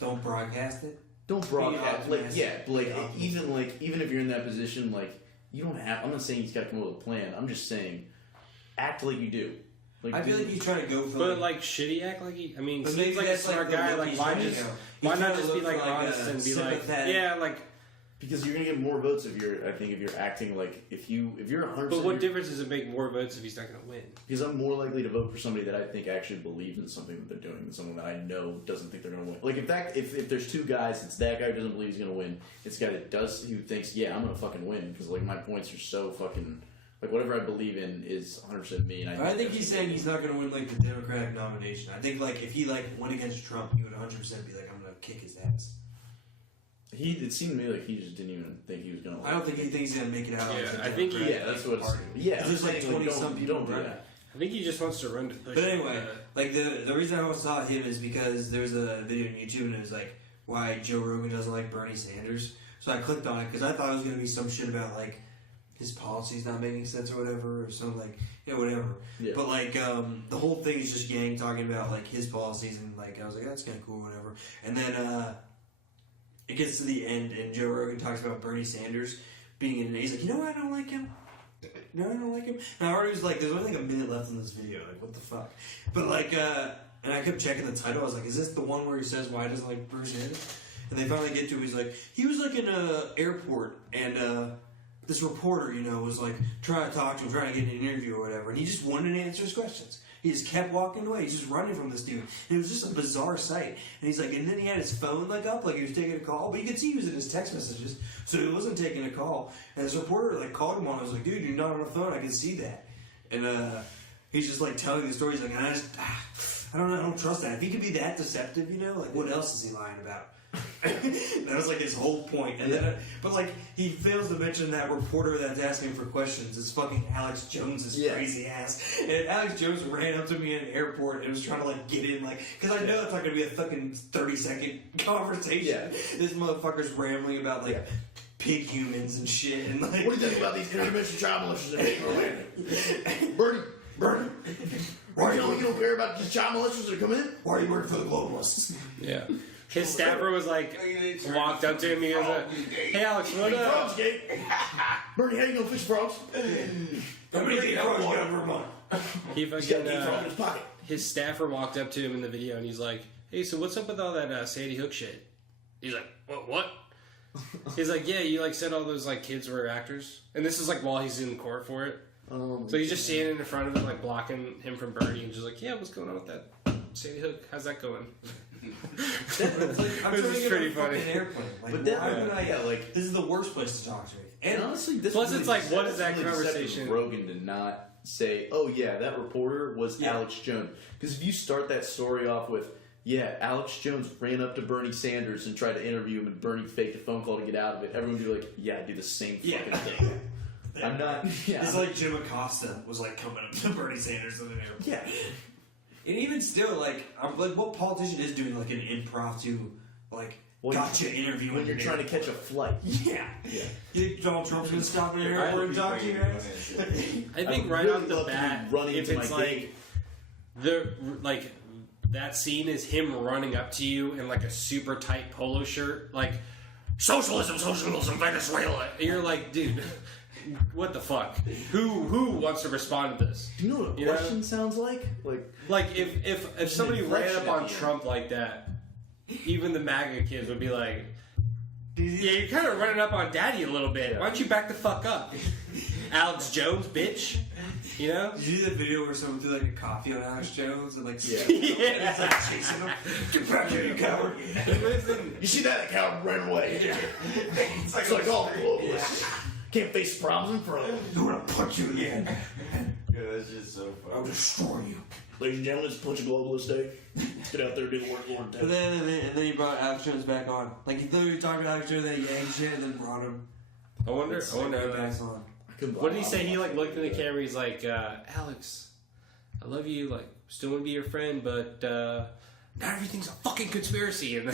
Don't broadcast it. Don't broadcast. Like optimistic. yeah, but like Be even if you're in that position, like you don't have. I'm not saying he's got to come up with a plan. I'm just saying, act like you do. Like I feel like he's trying to go for. But like shitty act like he. I mean, But seems maybe like a that's, like, smart the guy. look Like he's why trying to just go. why He's not trying to just be look like like honest a and be like, sympathetic- yeah, like. because you're gonna get more votes if you're. I think if you're acting like if you're 100. But what difference does it make more votes if he's not going to win? Because I'm more likely to vote for somebody that I think actually believes in something that they're doing than someone that I know doesn't think they're going to win. Like if there's two guys, it's that guy who doesn't believe he's going to win. It's the guy that does who thinks, yeah, I'm going to fucking win because like my points are so fucking like whatever I believe in is 100% me. And I think he's saying he's not going to win like the Democratic nomination. I think like if he like went against Trump, he would 100% be like, I'm going to kick his ass. It seemed to me like he just didn't even think he was going to. I don't think he thinks he's going to make it out. Yeah, of the I think he- Democratic Yeah, that's what. It's, Party. yeah, There's like saying, 20 some people don't do running. that. I think he just wants to run to push. But anyway, like the reason I always saw him is because there's a video on YouTube and it was like why Joe Rogan doesn't like Bernie Sanders. So I clicked on it because I thought it was going to be some shit about like his policies not making sense or whatever, or something like whatever. Yeah. But like the whole thing is just Yang talking about like his policies and like I was like that's kind of cool, whatever. And then it gets to the end and Joe Rogan talks about Bernie Sanders being in. He's like, you know what, I don't like him. No, I don't like him. And I already was like, there's only like a minute left in this video. Like, what the fuck? But like, and I kept checking the title. I was like, is this the one where he says why he doesn't like Bernie Sanders? And they finally get to it. He's like, he was like in a airport and this reporter, you know, was like trying to talk to him, trying to get an interview or whatever. And he just wanted to answer his questions. He just kept walking away. He's just running from this dude. And it was just a bizarre sight. And he's like, and then he had his phone like up, like he was taking a call. But you could see he was in his text messages, so he wasn't taking a call. And this reporter like called him on. I was like, dude, you're not on the phone. I can see that. And he's just like telling the story. He's like, I don't know. I don't trust that. If he could be that deceptive, you know, like what else is he lying about? That was like his whole point. And then, but like he fails to mention that reporter that's asking for questions is fucking Alex Jones's crazy ass. And Alex Jones ran up to me in an airport and was trying to like get in, like, because I know it's not gonna be a fucking 30-second conversation. Yeah. This motherfucker's rambling about like pig humans and shit. And like, What do you think about these interdimensional child molesters that make Bernie? Bernie, why you don't care about these child molesters that come in? why are you working for the globalists? yeah. His staffer was like, walked up to him. He goes, "Hey Alex, what up?" Frogs, Gabe. Bernie, how you gonna fish frogs? Everybody get frogs out of Vermont. He He's got fucking a frog in his pocket. his staffer walked up to him in the video and he's like, "Hey, so what's up with all that Sandy Hook shit?" He's like, "What?" He's like, "Yeah, you like said all those like kids were actors," and this is like while he's in court for it. So he's just standing in front of him, like blocking him from Bernie, and just like, "Yeah, what's going on with that Sandy Hook? How's that going?" I'm This trying is to get pretty on a funny. fucking airplane. Like, But that, why would I? yeah, like, This is the worst place to talk to me. and honestly, this Plus, really it's like, what is deceptive- that really deceptive conversation? of Rogan did not say, "Oh yeah, that reporter was Alex Jones." Because if you start that story off with, "Yeah, Alex Jones ran up to Bernie Sanders and tried to interview him, and Bernie faked a phone call to get out of it," everyone would be like, "Yeah, I do the same fucking thing." I'm not. Yeah, It's like Jim Acosta was like coming up to Bernie Sanders in an airport. yeah. And even still, like, what politician is doing like an impromptu, like, gotcha interview when you're trying to catch a flight. Yeah. Yeah. You think Donald Trump's gonna stop in an airport and talk to you guys? I think I'd right really off the love to be bat, running if into it's my like gate. that scene is him running up to you in like a super tight polo shirt, like socialism, Venezuela. And you're like, dude, what the fuck? Who wants to respond to this? Do you know what a question sounds like? Like if somebody ran up on Trump like that, even the MAGA kids would be like, yeah, you're kind of running up on Daddy a little bit. Why don't you back the fuck up, Alex Jones, bitch? You know? Did you see the video where someone threw like a coffee on Alex Jones and like Yeah. like chasing him? Get back here, you coward! You see that coward ran away? It's like all globalists. Can't face problems in front of them. I'm gonna punch you again. Yeah, that's just so I'll funny. destroy you. Ladies and gentlemen, it's Punch a Globalist Day. Let's get out there and do the work, Lord. And then he brought Alex Jones back on. Like he literally talked to Alex Jones, that Yang shit, and then brought him. I wonder. Back on. What did he say? He like looked in the camera. He's like, Alex, I love you. Like, still want to be your friend, but not everything's a fucking conspiracy. And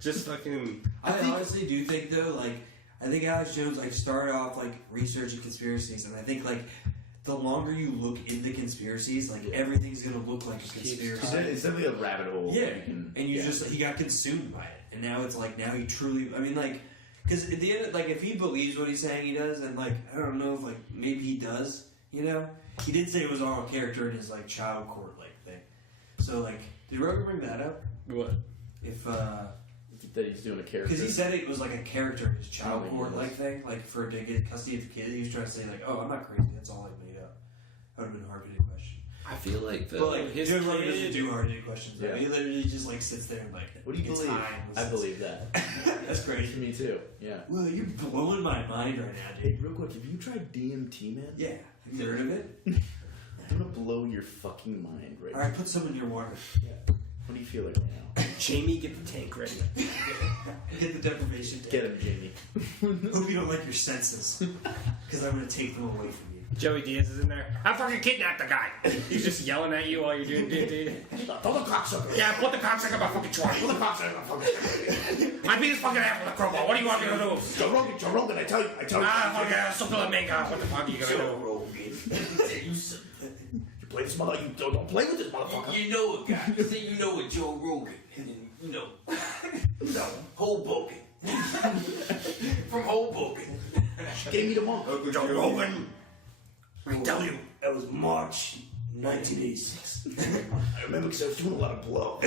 just fucking. I honestly do think though, like, I think Alex Jones like started off like researching conspiracies, and I think like the longer you look into conspiracies, like everything's gonna look like a conspiracy. It's definitely a rabbit hole. Yeah, and you just he got consumed by it, and now it's like now he truly. I mean, like, because at the end, like, if he believes what he's saying he does, and like I don't know if like maybe he does, you know, he did say it was all a character in his like child court like thing. So like, did Rogan bring that up? What? If that he's doing a character. because he said it was like a character in his child Oh, court yes. like thing, like for to get custody of the kid. He was trying to say like, oh, I'm not crazy. That's all I made up. That would have been hard to do question. I feel like But like his Joe Rogan kid. doesn't do hard to do questions. Yeah. He literally just like sits there and like, What do you it's believe? time. I believe that. That's great. Me too. Yeah. Well, you're blowing my mind right now, Hey, dude. real quick, have you tried DMT, man? Yeah. Have you heard of it? I'm gonna blow your fucking mind right All right, put some in your water. now. What do you feel like right now? Jamie, get the tank ready. Get the deprivation. Get him, Jamie. Hope you don't like your senses, because I'm gonna take them away from you. Joey Diaz is in there. I fucking kidnapped the guy. He's just yelling at you while you're doing DD. Throw the cocksucker. Yeah, put the cocksucker in my fucking truck. Put the cocksucker in my fucking truck. I beat his fucking ass with a crowbar. What do you want me to do? Joe Rogan, I tell you. Ah, fucking something mango. What the fuck are you gonna do? You play this mother. You don't play with this motherfucker. You know a guy. Say you know a Joe Rogan. And then, you know. No. Hoboken. From Hoboken. Gave me the monk. Joe Rogan. I tell you, that was March 1986. I remember because I was doing a lot of blow.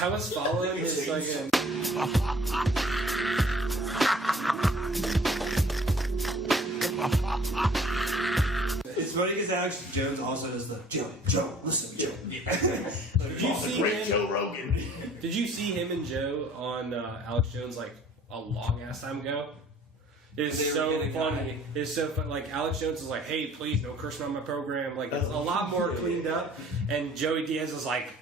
I was following his like. It's funny because Alex Jones also does the Joe, listen, Joe. Did you see Great him? Joe Rogan. Did you see him and Joe on Alex Jones like a long ass time ago? It's They were so getting funny. high. It's so fun. Like Alex Jones is like, "Hey, please, no cursing on my program." Like it's a lot more cleaned up. And Joey Diaz is like,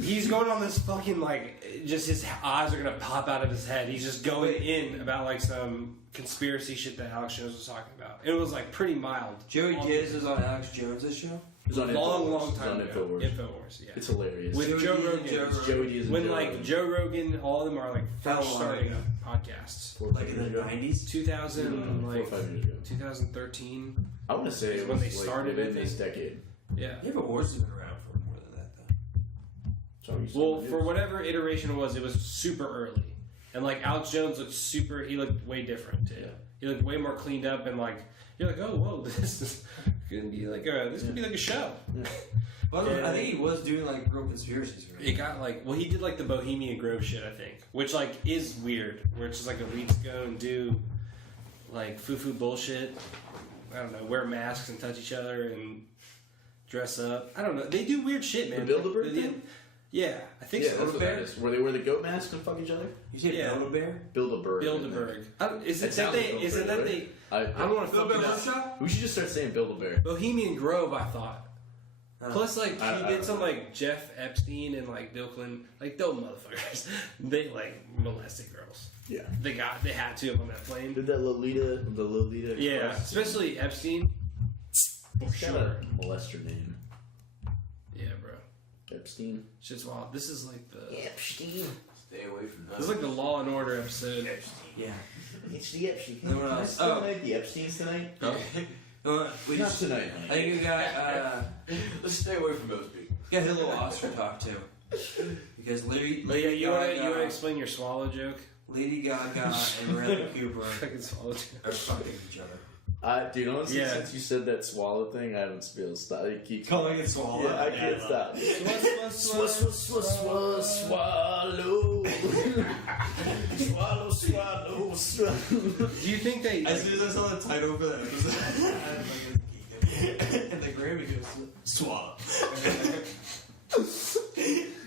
he's going on this fucking like, just his eyes are gonna pop out of his head. He's just going in about like some conspiracy shit that Alex Jones was talking about. It was like pretty mild. Joey Diaz is on Alex Jones' show. It was on long Infowars. time It was ago. on Infowars. Infowars, yeah. It's hilarious. With Joey Joe Diaz and Rogan. Joe It's Joey Diaz and When Joe like Rogan. Joe Rogan, all of them are like How first long starting ago? podcasts. 4 or 5 Like in years the ago. 90s? 2000, 4 or like 5 years ago. 2013. I want to say Is it when was they like started, within I this think. decade. Yeah. Yeah, but Wars has been around for more than that, though. So I'm used to Well, it. for whatever iteration it was super early. And like Alex Jones looked he looked way different too. Yeah. He looked way more cleaned up and like you're like, oh whoa, this is gonna be like could be like a show. Well, Yeah. I think he was doing like real conspiracies. Right? It got like he did like the Bohemian Grove shit, I think, which like is weird, where it's just like elites go and do like foo bullshit. I don't know, wear masks and touch each other and dress up. I don't know. They do weird shit, man. The Bilderberg The- thing? Yeah, I think Yeah, so. that's what that is. Where they wear the goat mask and fuck each other? You say Yeah. Build-A-Bear? Bilderberg. Bilderberg. Is it It that sounds they? like Is it that Bilderberg, they? right? I don't want to fuck it up. Shop? We should just start saying Build-A-Bear. Bohemian Grove, I thought. Plus, like, I he don't did some, know. like, Jeff Epstein and, like, Bill Clinton. Like, those motherfuckers. They, like, molested girls. Yeah. They had to on that plane. Did that Lolita Yeah, Cross? especially Epstein. For It's got sure. a molester name. Yeah, bro. Epstein. Shit's wild. This is like the... Epstein. Stay away from that. This is like the Law and Order episode. Yeah. It's the Epstein. No one Can I else. still Oh. make the Epsteins tonight? We Not just, tonight, I honey. think we got Let's stay away from those people. got a little Oscar talk too. Because Larry. But yeah, you want to Gaga- explain your swallow joke? Lady Gaga and Bradley Cooper Fucking swallowed. are fucking each other. Dude, honestly, Yeah. since you said that swallow thing, I haven't been able to stop. I keep Calling it swallow. Yeah, I can't stop. Swallow. Swallow. Do you think they? As soon as I saw the title for that episode, and the Grammy goes, swallow.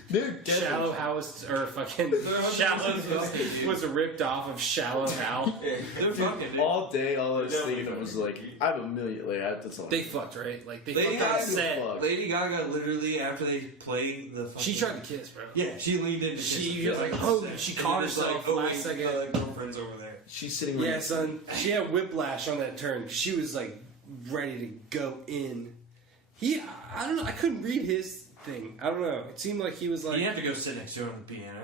They're dead. Shallow House or fucking Shallow was ripped off of Shallow Hal. They're fucking, dude. All day, all I was thinking was like, I have a million. Like, that's all. They fucked, right? Like they Lady fucked on Gaga, set. Lady Gaga literally after they play the fucking, She tried to kiss, bro. yeah, she leaned into She was like, oh, she caught herself last second. Girlfriend's over there. She's sitting. Yeah, right son. She had whiplash on that turn. She was like ready to go in. I don't know. I couldn't read his thing. I don't know. It seemed like he was like. You have to go sit next to her on the piano.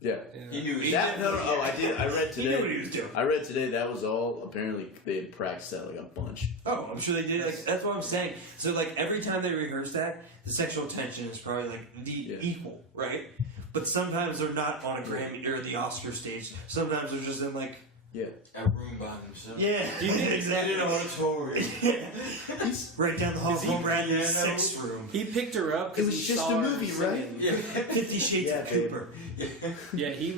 Yeah. He knew. That, no, oh, I did. I read He today. knew what he was doing. I read today that was all. Apparently, they had practiced that like a bunch. Oh, I'm sure they did. Like, that's what I'm saying. So, like, every time they rehearse that, the sexual tension is probably like equal, right? But sometimes they're not on a Grammy or the Oscar stage. Sometimes they're just in like Yeah. A room by himself. yeah, Do you think exactly an auditorium? Yeah. Right down the hall from Bradley's sex room. He picked her up It because was he just saw a her movie, right? singing. Yeah, 50 Shades Yeah, of babe. Cooper. Yeah, he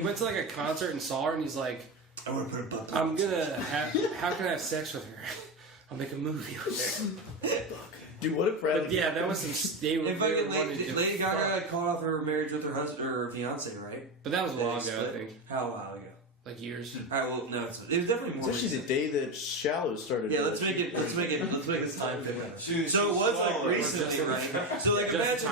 went to like a concert and saw her, and he's like, I want to put a butt. I'm gonna how can I have sex with her? I'll make a movie with her. Dude, what if Bradley? But yeah, that was some. They were If I get wanting to Lady fuck. Gaga got caught off her marriage with her husband or her fiance, right? But that was a while They ago, I split. think. How a while ago? Like years. All right, well, no, it was definitely more. It's actually the recent. day that Shallow started. Yeah, let's make this time fit. Soon as So it she was like swallowed it. recently, right? So like Just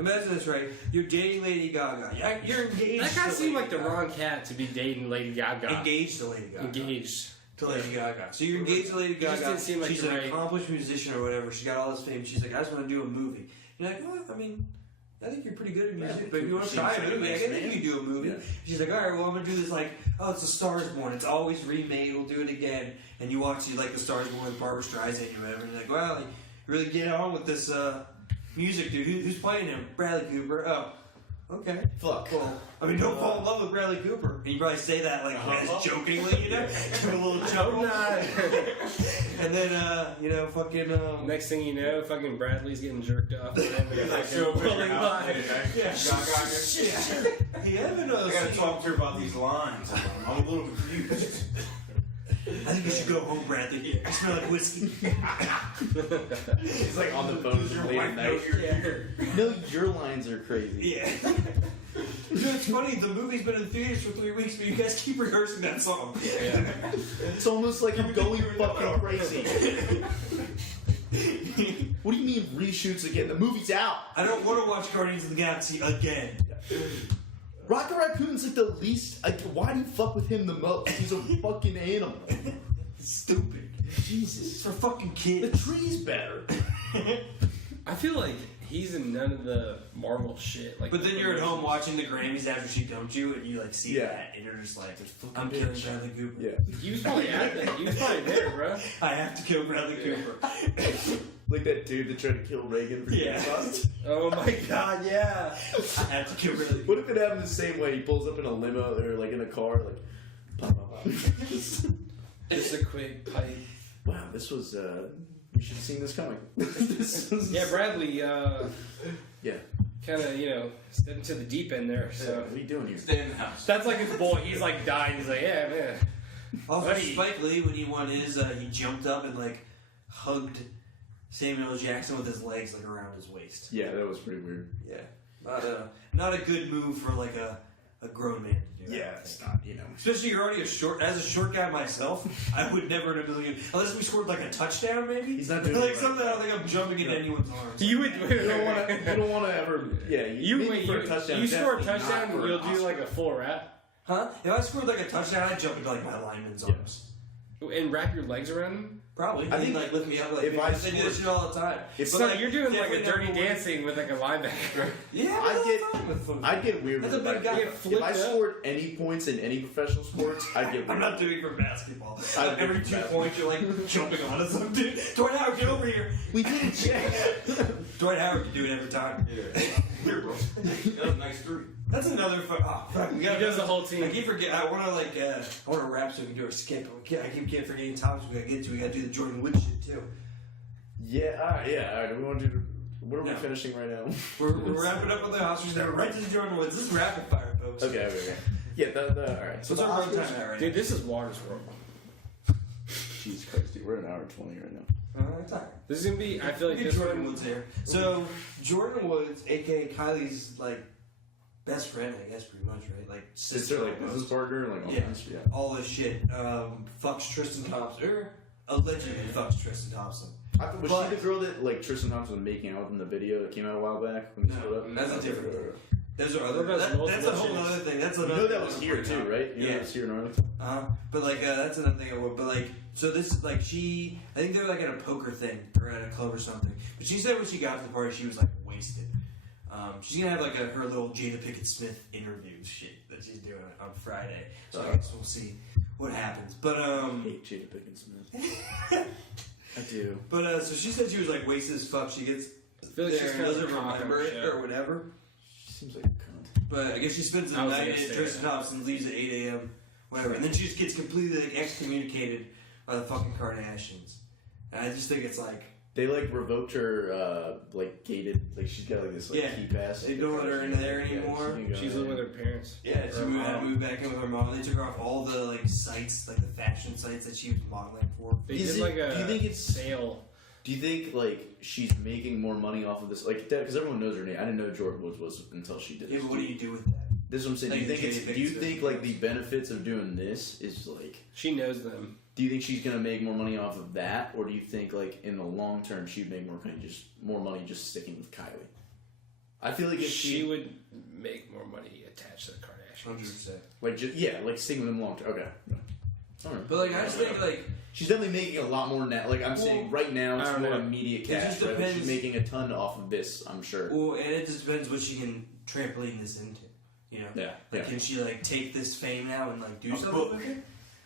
imagine this, right? You're dating Lady Gaga. You're engaged. That guy to seemed Lady like the Gaga. wrong cat to be dating Lady Gaga. Engaged to Lady Gaga. Engaged. To Lady Gaga. So you're engaged to Lady He just Gaga. didn't seem like She's the an right- accomplished musician or whatever. She got all this fame. She's like, I just want to do a movie. You're like, well, I mean, I think you're pretty good at music, but if you want to Seems try a like a movie, I nice think man. you can do a movie. Yeah. She's like, all right, well, I'm gonna do this. Like, oh, it's A Star Is Born. It's always remade. We'll do it again. And you watch, you like The Star Is Born with Barbara Streisand or whatever. And you're like, well, you really get on with this music, dude. Who's playing him? Bradley Cooper. Oh, okay. Fuck. Well, I mean, don't fall in love with Bradley Cooper. And you probably say that like as jokingly, you know, give a little joke. And then, fucking. Next thing you know, fucking Bradley's getting jerked off. Like, show up at your house and Yeah. Gaga. He haven't. I gotta talk to her about these lines. I'm a little confused. I think you should go home, Bradley. I smell like whiskey. He's like on the phone Does your late wife at know night. you're here? No, your lines are crazy. Yeah. Dude, it's funny. The movie's been in theaters for 3 weeks, but you guys keep rehearsing that song. It's almost like I'm going fucking crazy. What do you mean reshoots again? The movie's out. I don't want to watch Guardians of the Galaxy again. Rocket Raccoon's like the least. Like, why do you fuck with him the most? He's a fucking animal. Stupid. Jesus. It's for fucking The kids. tree's better. I feel like he's in none of the Marvel shit. Like, But then you're at home watching the Grammys after she dumped you, and you like see Yeah. that, and you're just like, I'm killing Bradley Cooper. Yeah. He was probably at that. He was probably there, bro. I have to kill Bradley Cooper. Like that dude that tried to kill Reagan for Yeah. getting lost. Oh my god, yeah. I have to kill Bradley What if it happened the same way? He pulls up in a limo or like in a car, like, pop, pop, pop. Just a quick pipe. Wow, this was. We should have seen this coming. This was. Yeah, Bradley, Yeah. kind of, stepped into the deep end there. So, So what are you doing here? Stay in the house. that's like his boy. He's like dying. He's like, yeah, man. Also, Buddy. Spike Lee, when he won his, he jumped up and like hugged Samuel L. Jackson with his legs like around his waist. Yeah, that was pretty weird. Yeah, not a good move for like a grown man to do. Yeah, it's not, Especially you're already as a short guy myself. I would never in a million, unless we scored like a touchdown, maybe. He's not doing like it right. something. I don't think I'm jumping into anyone's arms. You would. You don't want to ever. Yeah, maybe for a touchdown. You score a definitely touchdown, not for you'll an do Oscar. like a full wrap Huh? If I scored like a touchdown, I'd jump into like my lineman's arms. and wrap your legs around him. Probably. I He'd think like lift me up. Like, if I they do this shit all the time. If But, So like, you're doing like a definitely dirty number one- dancing with like a linebacker. Yeah, I'd get weird That's with a it. big guy. Get If flipped I up. scored any points in any professional sports, I'd get weird. I'm not doing it for basketball. I'd do Every it for 2 basketball. points, you're like jumping onto some dude. Tornado, get over here. We did it, yeah. Dwight Howard can do it every time. Yeah. Here, bro. That was a nice 3. That's another fuck. He does the whole team. I keep forgetting. I want to rap so we can do our skip. But I keep forgetting topics we gotta get to. We gotta do the Jordan Wood shit too. Yeah, alright. We want to do. What are we No. finishing right now? We're wrapping up with the Oscars. Now we're right to the Jordan Woods. This is rapid fire, folks. Okay. Yeah, alright. So what's our runtime at right Dude, this is Water's World. Jesus Christ, dude. We're at an hour 20 right now. now? This is gonna be. I feel like Get this Jordan one. Woods here. So Jordan Woods, aka Kylie's like best friend, I guess, pretty much, right? Like Sister, like business partner, like all Yeah. this. Yeah. all this shit. Fucks Tristan Thompson, or allegedly fucks Tristan Thompson. Was But- she the girl that like Tristan Thompson was making out in the video that came out a while back? When he split up? That's a different thing. Those are I other. thought that was That's a whole multiple other thing. That's You another. know that was here too, right? You know Yeah. that was here in Arlington. But like that's another thing I would. But like, so this is like she. I think they were like at a poker thing or at a club or something. But she said when she got to the party, she was like wasted. She's gonna have like her little Jada Pinkett Smith interview shit that she's doing on Friday. So I guess we'll see what happens. But I hate Jada Pinkett Smith. I do. But so she said she was like wasted as fuck. She gets I feel like there she's and kind of doesn't a cock remember on it the show. or whatever. She seems like a cunt. But I guess she spends the I was night gonna at say Tristan that. Thompson, leaves at 8 a.m., whatever. And then she just gets completely like excommunicated by the fucking Kardashians. And I just think it's like, They like revoked her like gated, like she's got like this like Yeah. key pass. They don't let her in there anymore. she can go She's in living with there. her parents. yeah, she Her moved, had to mom. move back in with her mom. They took her off all the like sites, like the fashion sites that she was modeling for. They Is did it- like a do you think it's- sale. Do you think like she's making more money off of this? Like, because everyone knows her name. I didn't know Jordan Woods was until she did Yeah, this. but what do you do with that? This is what I'm saying. Like do you the think it's? Jada Do you Pinkett think Smith like the benefits of doing this is like? She knows them. Do you think she's gonna make more money off of that, or do you think like in the long term she'd make more money just sticking with Kylie? I feel like if She would make more money attached to the Kardashians. 100%. like just like sticking with them long term. Okay. All right. But like, I just think like, She's definitely making a lot more now. Like I'm saying, right now it's I don't more know. immediate It cash. just Right? Like, she's depends. making a ton off of this. I'm sure. well, and it just depends what she can trampoline this into. You know? Yeah. Like, Yeah. can she like take this fame now and like do A something book. with it?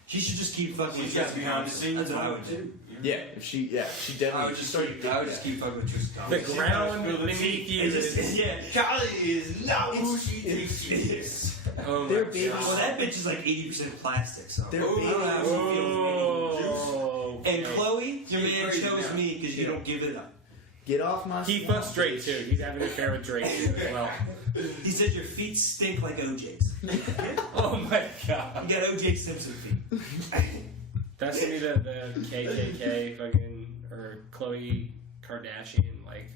She should just keep fucking with She's got Tristan behind the Thompson. scenes That's what I on would it do. too. Yeah. If she I would just keep fucking with Tristan The Thompson. ground Spill the beneath tea. you It's is. just, yeah, Kylie is not who she thinks she is. Oh They're my babies. God. Well, that bitch is like 80% plastic, so They're I don't have to feel any juice. Oh. And Chloe, your She's man crazy chose now. me because you don't give it up. Get off my. He swamp, fucks Drake bitch. too. He's having an affair with Drake too as well. He said your feet stink like OJ's. You Oh my God. got OJ Simpson feet. That's gonna be the KKK fucking or Khloe Kardashian like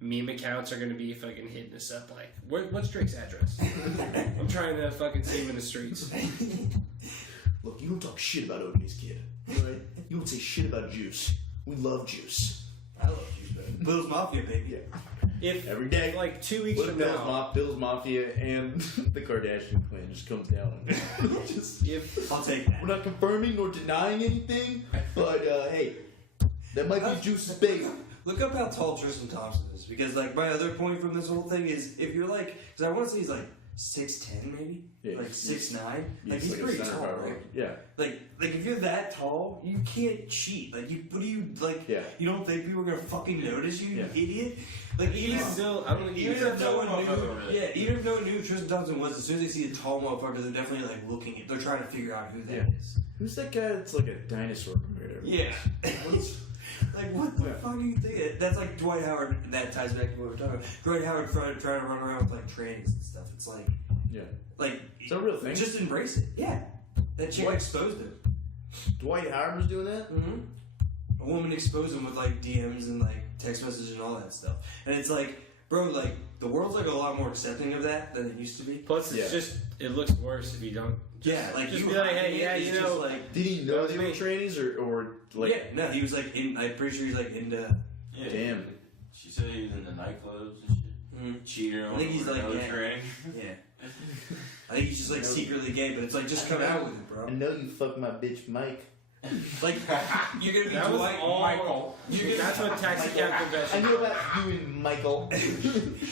meme accounts are gonna be fucking hitting us up like, what's Drake's address? I'm trying to fucking see him in the streets. Look, you don't talk shit about OJ's kid. Right? You don't say shit about Juice. We love Juice. I love you, man. Bill's Mafia, baby. If Every day. like 2 weeks What from if now, Bill's Mafia and the Kardashian clan just comes down? Just, if I'll take that. we're not confirming nor denying anything, but hey, that might be Juice's baby. Look up how tall Tristan Thompson is, because like my other point from this whole thing is if you're like, because I want to say he's like 6'10", maybe, Yeah, like he's- 6'9". Like he's like a pretty center tall, power. right? Yeah. Like if you're that tall, you can't cheat. Like what do you like? Yeah. You don't think people are gonna fucking notice you, Yeah. you idiot? Like even he's still, I don't think even he's if no a one knew, yeah, even if no one knew who Tristan Thompson was, as soon as they see a tall motherfucker, they're definitely like looking at, they're trying to figure out who that Yeah. is. Who's that guy that's like a dinosaur compared to everyone? Yeah. Like, what the fuck do you think? That's like Dwight Howard, and that ties back to what we're talking about. Dwight Howard trying to run around with, like, trannies and stuff. It's like, Yeah. like... Is that a real thing? Just embrace it. Yeah. That chick What? exposed him. Dwight Howard was doing that? Mm-hmm. A woman exposed him with, like, DMs and, like, text messages and all that stuff. And it's like, bro, like, the world's, like, a lot more accepting of that than it used to be. Plus, it's Yeah. just, it looks worse if you don't. Yeah, like, just you be like, hiding hey, yeah, it you is know, just, like... Did he know That they was were me. trannies or like? Yeah, no, he was, like, I'm pretty sure he's, like, into... Yeah. Damn. She said he was in the nightclubs and shit. Mm, Cheater on I think he's like, another yeah. tranny. yeah. I think he's just, like, secretly gay, but it's like, just come out with it, bro. I know you fucked my bitch Mike. Like, you're gonna be That was Dwight... all. Michael. That's what taxi cab I confession. knew about you and Michael.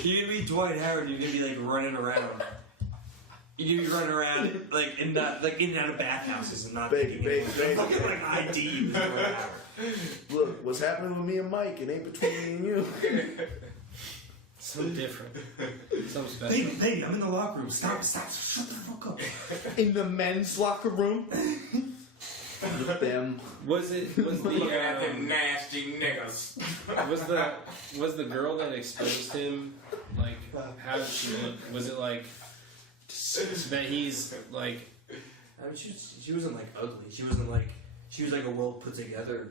You're gonna be Dwight Howard. You're gonna be like running around. You're gonna be running around like in and out of bathhouses and not Baby, thinking baby, baby. fucking like ID with Dwight Howard. Look, what's happening with me and Mike? It ain't between me and you. Something different. Something special. Baby, I'm in the locker room. Stop, shut the fuck up. In the men's locker room. With them. Was the Look at them nasty niggas. was the girl that exposed him, like, how did she look? Was it like that he's like? I mean, she wasn't like ugly. She wasn't like she was like a well put together.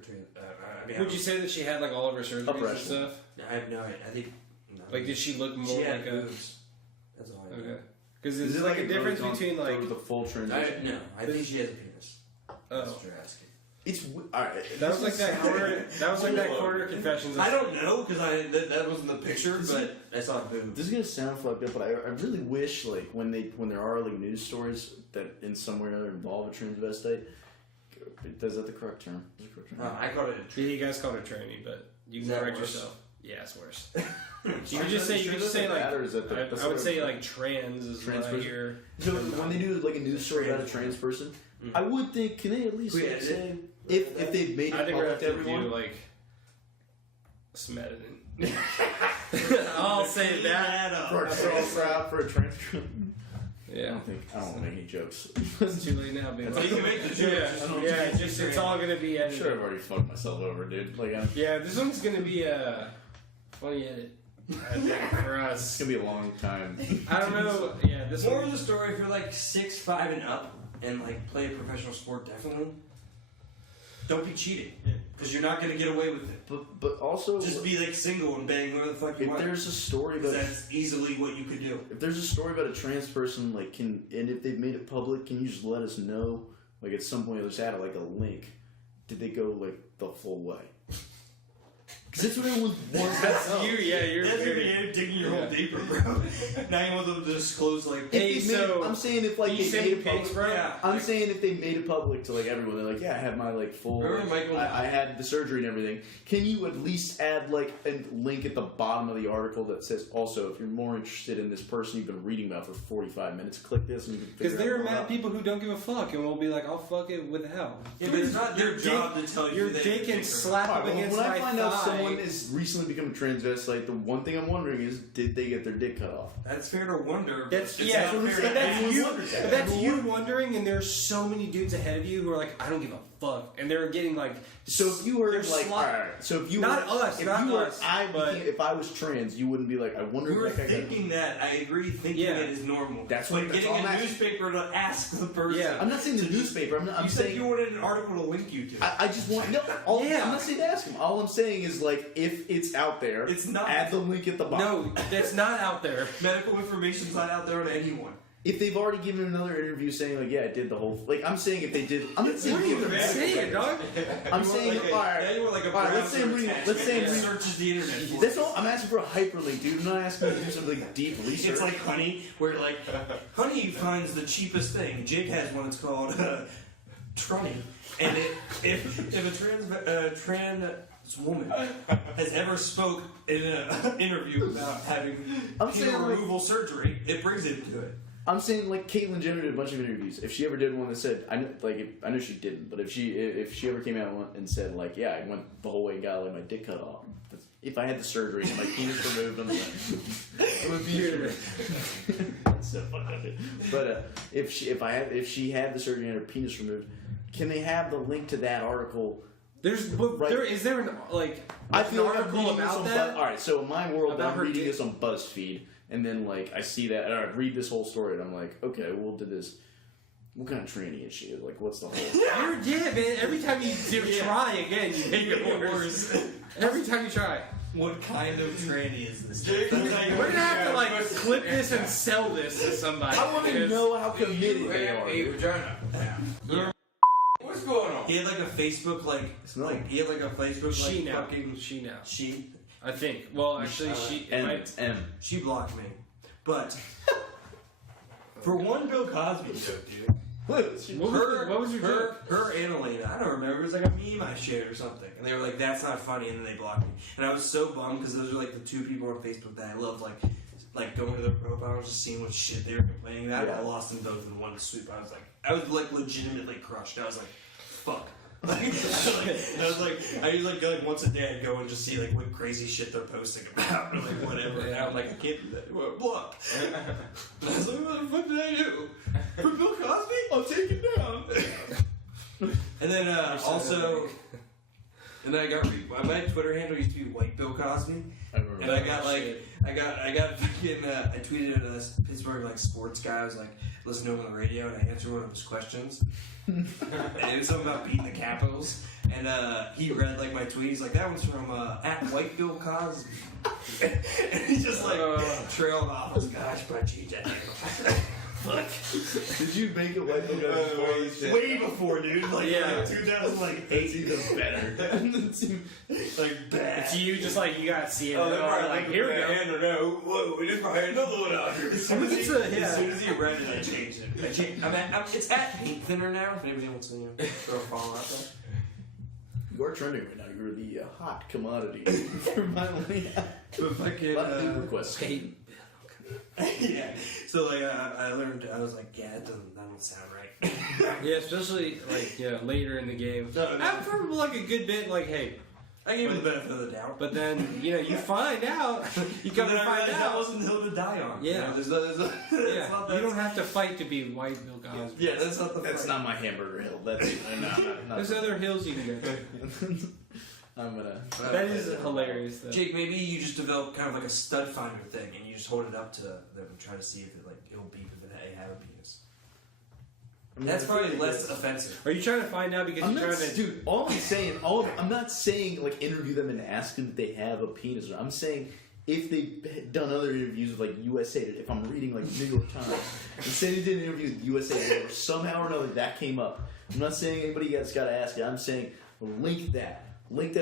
Would you say that she had like all of her surgeries and stuff? I have no idea. I think. No. Like, did she look more she had like boobs. That's all I know. Okay. Because is it like a difference between like the full transition? No, I think she has a penis. That's what you're asking. It's alright. That was like that quarter. That was like that quarter confessions. I don't know because that wasn't the picture, but I saw boobs. This is gonna sound fucked up, but I really wish like when there are like news stories that in some way or another involve a transvestite. Is that the correct term? I called it a Yeah, you guys called it tranny, but you can that correct worse? yourself. Yeah, it's worse. You could just say like I would say like trans is what I hear. So when they do like a news story about a trans person, I would think can they at least like, say if they've made I it think we're public gonna to have to everyone? do like some editing. I'll say that. For a trans. Yeah. I don't make any jokes. It's too late now, baby. You can make the joke. Yeah, it's all gonna be I'm edited. sure I've already fucked myself over, dude. Like Yeah, this one's gonna be a funny edit. I think for us. it's gonna be a long time. I don't know. Yeah, this More one. of the story if you're like 6'5" and up and like play a professional sport, definitely. Don't be cheating because you're not gonna get away with it. But also Just be like single and bang whoever the fuck you if want. there's a story Because about that's easily what you could do. if there's a story about a trans person, like and if they've made it public, can you just let us know? Like at some point, there's added like a link. Did they go like the full way? Because that's what everyone wants. That's you. Yeah, you're That's very. you're digging your hole deeper, bro. Now you want them to disclose like. Hey, so I'm saying if like you they send made me it public, pics, bro? Yeah. I'm saying if they made it public to like everyone, they're like, yeah, I had my like full. Remember Michael- I had the surgery and everything. Can you at least add like a link at the bottom of the article that says also if you're more interested in this person you've been reading about for 45 minutes, click this and you can. Because figure there out are more mad about people who don't give a fuck and will be like, I'll fuck it without. Yeah, but it's not their job to tell you Your that dick you're and dick or- slap up Alright, well, against when my I find out thigh. someone is recently become a transvestite, the one thing I'm wondering is, did they get their dick cut off? That's fair to wonder. That's but yeah, it's not but fair to that's anyone you. wonders that. But that's you wondering, and there's so many dudes ahead of you who are like, I don't give a fuck, and they're getting like. So if you were they're like, slut- alright, so if you Not were, us, if not you were, us, I but- became, if I was trans, you wouldn't be like, I wonder We were if that guy got. thinking that. I agree. Thinking Yeah. it is normal. That's but what- that's getting all I'm a asking. newspaper to ask the person. Yeah. I'm not saying the newspaper. I'm You said saying you wanted an article to link you to. I just want no. Yeah. I'm not saying to ask him. All I'm saying is like if it's out there, It's not. add the link at the bottom. No, that's not out there. Medical information's not out there to anyone. If they've already given another interview saying like, yeah, I did the whole. Like I'm saying if they did, I'm not saying What are you give them saying, dog? I'm You want saying like all right. Now you want like a all right, let's say I'm browser reading- attachment let's say I'm that reading- searches the internet. For That's it. all. I'm asking for a hyperlink, dude. I'm not asking you to do some like deep research. It's like Honey, where like Honey finds the cheapest thing. Jake has one. It's called Trunny, and if a trans woman has ever spoke in an interview about having I'm hair saying, like- removal surgery, it brings it to it. I'm saying like Caitlyn Jenner did a bunch of interviews. If she ever did one that said, I know she didn't, but if she ever came out and said like, yeah, I went the whole way and got like my dick cut off. If I had the surgery and my penis removed, I'm like, it would be so fucked up. But if she had the surgery and her penis removed, can they have the link to that article? Right. Is there an like I feel an like I'm article reading this about on that? all right, so in my world, About I'm her reading dick? this on BuzzFeed, and then like I see that, and I read this whole story, and I'm like, okay, well, did this? What kind of tranny is she? Like, what's the whole? Yeah, man. Every time you try again, you make it worse. Every time you try. What kind of tranny is this? We're gonna have to like clip this and sell this to somebody. I want to because- know how committed they have are. a vagina. Yeah. What's going on? He had like a Facebook he had like a Facebook She now. fucking She now. she I think. Well, actually, she. M. might- It's M. she blocked me, but for one Bill Cosby joke, dude. What was your joke? Her and Elena, I don't remember. It was like a meme I shared or something, and they were like, "That's not funny," and then they blocked me. And I was so bummed because those are like the two people on Facebook that I loved. Like going to their profile, just seeing what shit they were complaining about. Yeah. I lost them both in one swoop. I was like legitimately crushed. I was like, "Fuck." I usually like go like once a day and go and just see like what crazy shit they're posting about or like whatever. And I'm like, I can't do that. Block. And I was like, what the fuck did I do? For Bill Cosby? I'll take it down. And then also, and then I got my Twitter handle used to be White Bill Cosby. And I got like, I got fucking, I tweeted at a Pittsburgh like sports guy. I was like, listen to him on the radio, and I answered one of his questions. And it was something about beating the Capitals. And he read like my tweet. He's like, that one's from at White Bill Cosby. And he just like trailed off. I was like, gosh, but I changed that handle. Fuck. Did you make it White Bill Cosby? Way before, dude. Like, Yeah. like 2008. It's even better. Like bad. It's you just like, you gotta see it. Oh, Like, here we go. I don't know. Whoa, we just probably another one out here. As soon as he read it, I changed it. It's at Paint Thinner now. If anybody wants to throw a follow out there. You're trending right now. You're the hot commodity. You're finally But fucking. a lot of new requests. Yeah. So like I learned. I was like, yeah, that don't sound right. Yeah, especially like later in the game. No. After like a good bit, like hey, I gave him the benefit of the doubt. but then you find out. You come to find that out. wasn't the hill to die on. Yeah. There's not Yeah, you don't have to fight to be White Bill Cosby. Yeah, that's not the. That's fight. not my hamburger hill. That's not There's other hills you can go to. I'm gonna. That is hilarious though. Jake, maybe you just develop kind of like a stud finder thing, and you just hold it up to them and try to see if it'll beep if they have a penis. That's probably less offensive. Are you trying to find out because I'm you're not, trying to? dude. I'm not saying like interview them and ask them if they have a penis. I'm saying if they've done other interviews with like USA, if I'm reading like New York Times, and say they did an interview with USA, or somehow or another that came up. I'm not saying anybody has got to ask it. I'm saying link that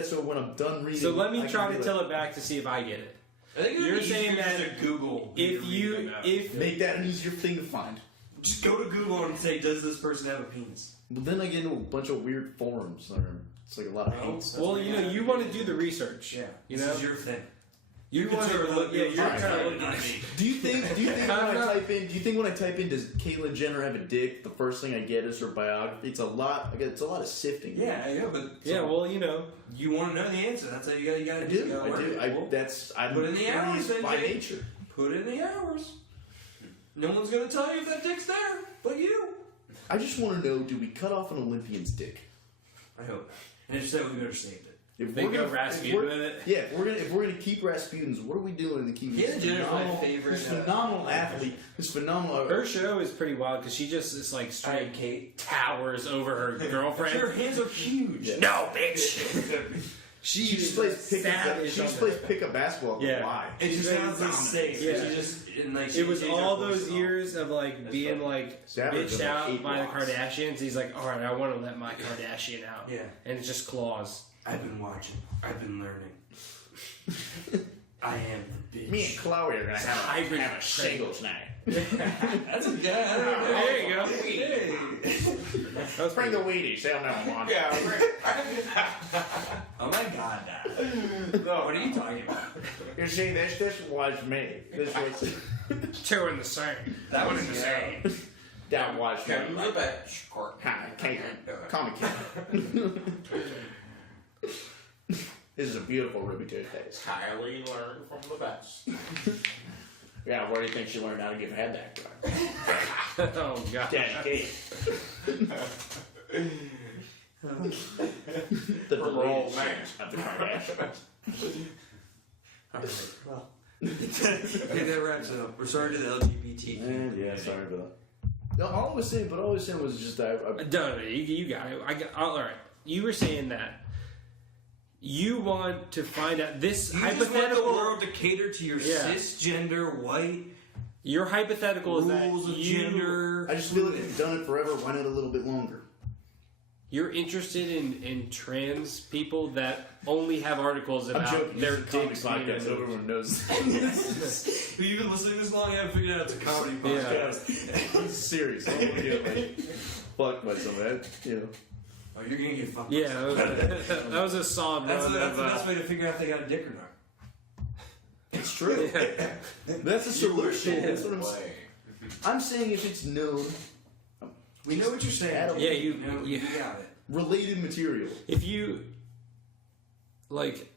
so when I'm done reading. So let me I try can to be tell like, it back to see if I get it. I think You're saying that to Google if make that an easier thing to find. just go to Google and say, does this person have a penis? But then I get into a bunch of weird forums. It's like a lot of hate. Well, you want to do the research. Yeah, You this know. is your thing. You want to look. Yeah, you're trying to look at me. Do you think when I type in does Caitlyn Jenner have a dick, the first thing I get is her biography? It's a lot of sifting. Yeah, but Yeah, well, you want to know the answer. That's how you gotta I do. do. I'm Put in the hours, curious then, by Jake. nature. Put in the hours. No one's gonna tell you if that dick's there, but you. I just want to know: do we cut off an Olympian's dick? I hope. And if so, we better save it. If They we're go gonna- Rasputin with it. Yeah, if we're gonna keep Rasputin's, what are we doing to keep Caitlyn Jenner's my phenomenal, favorite, this phenomenal athlete? This phenomenal. her show is pretty wild because she just is like straight Alright, Kate. towers over her girlfriend. Her hands are huge. Yeah. No, bitch. She just plays pickup basketball. Yeah. Why? It just She's sounds very insane. Yeah. She just like It was all those years of like being like Savage bitched is like out 8 by the blocks. Kardashians. He's like, all right, I want to let my Kardashian out. Yeah. And it's just claws. I've been watching. I've been learning. I am the bitch. Me and Chloe are gonna have a singles night. That's a good. There you go. Hey. That was Bring pretty the Wheaties. They'll never want. Yeah, Oh my god, Dad. What are you talking about? You see, this was me. This was two in the same. That one is the same. that was me. Come the bench court. Hi, Caitlin. Call me Caitlin. This is a beautiful Ruby toothpaste. Kylie learned from the best. Yeah, where do you think she learned how to give head that good? Oh god. Daddy The From her old deleted man. scenes of the Kardashians. Alright, well. That wraps it up. We're sorry to the LGBT. And yeah, sorry about that. No, all I was saying was just that. No, you got it. All right. You were saying that you want to find out this You just want hypothetical. the world to cater to your Yeah. cisgender white Your hypothetical is rules that of gender. I just feel like we've done it forever. Why not a little bit longer? you're interested in trans people that only have articles I'm about joking. their It's a comedy dicks being podcast. removed. Everyone knows. Have you been listening this long? I haven't figured out it's a comedy Yeah. podcast. It's serious. I don't want to get like fucked by some of that. You know. Oh, you're gonna get fucked. Yeah, that was a solid That's run the of, best way to figure out if they got a dick or not. It's true. That's a solution. That's what I'm saying. Way. I'm saying if it's known. We know what you're saying. Adam, Yeah, you know, you- you got it. related material. If you like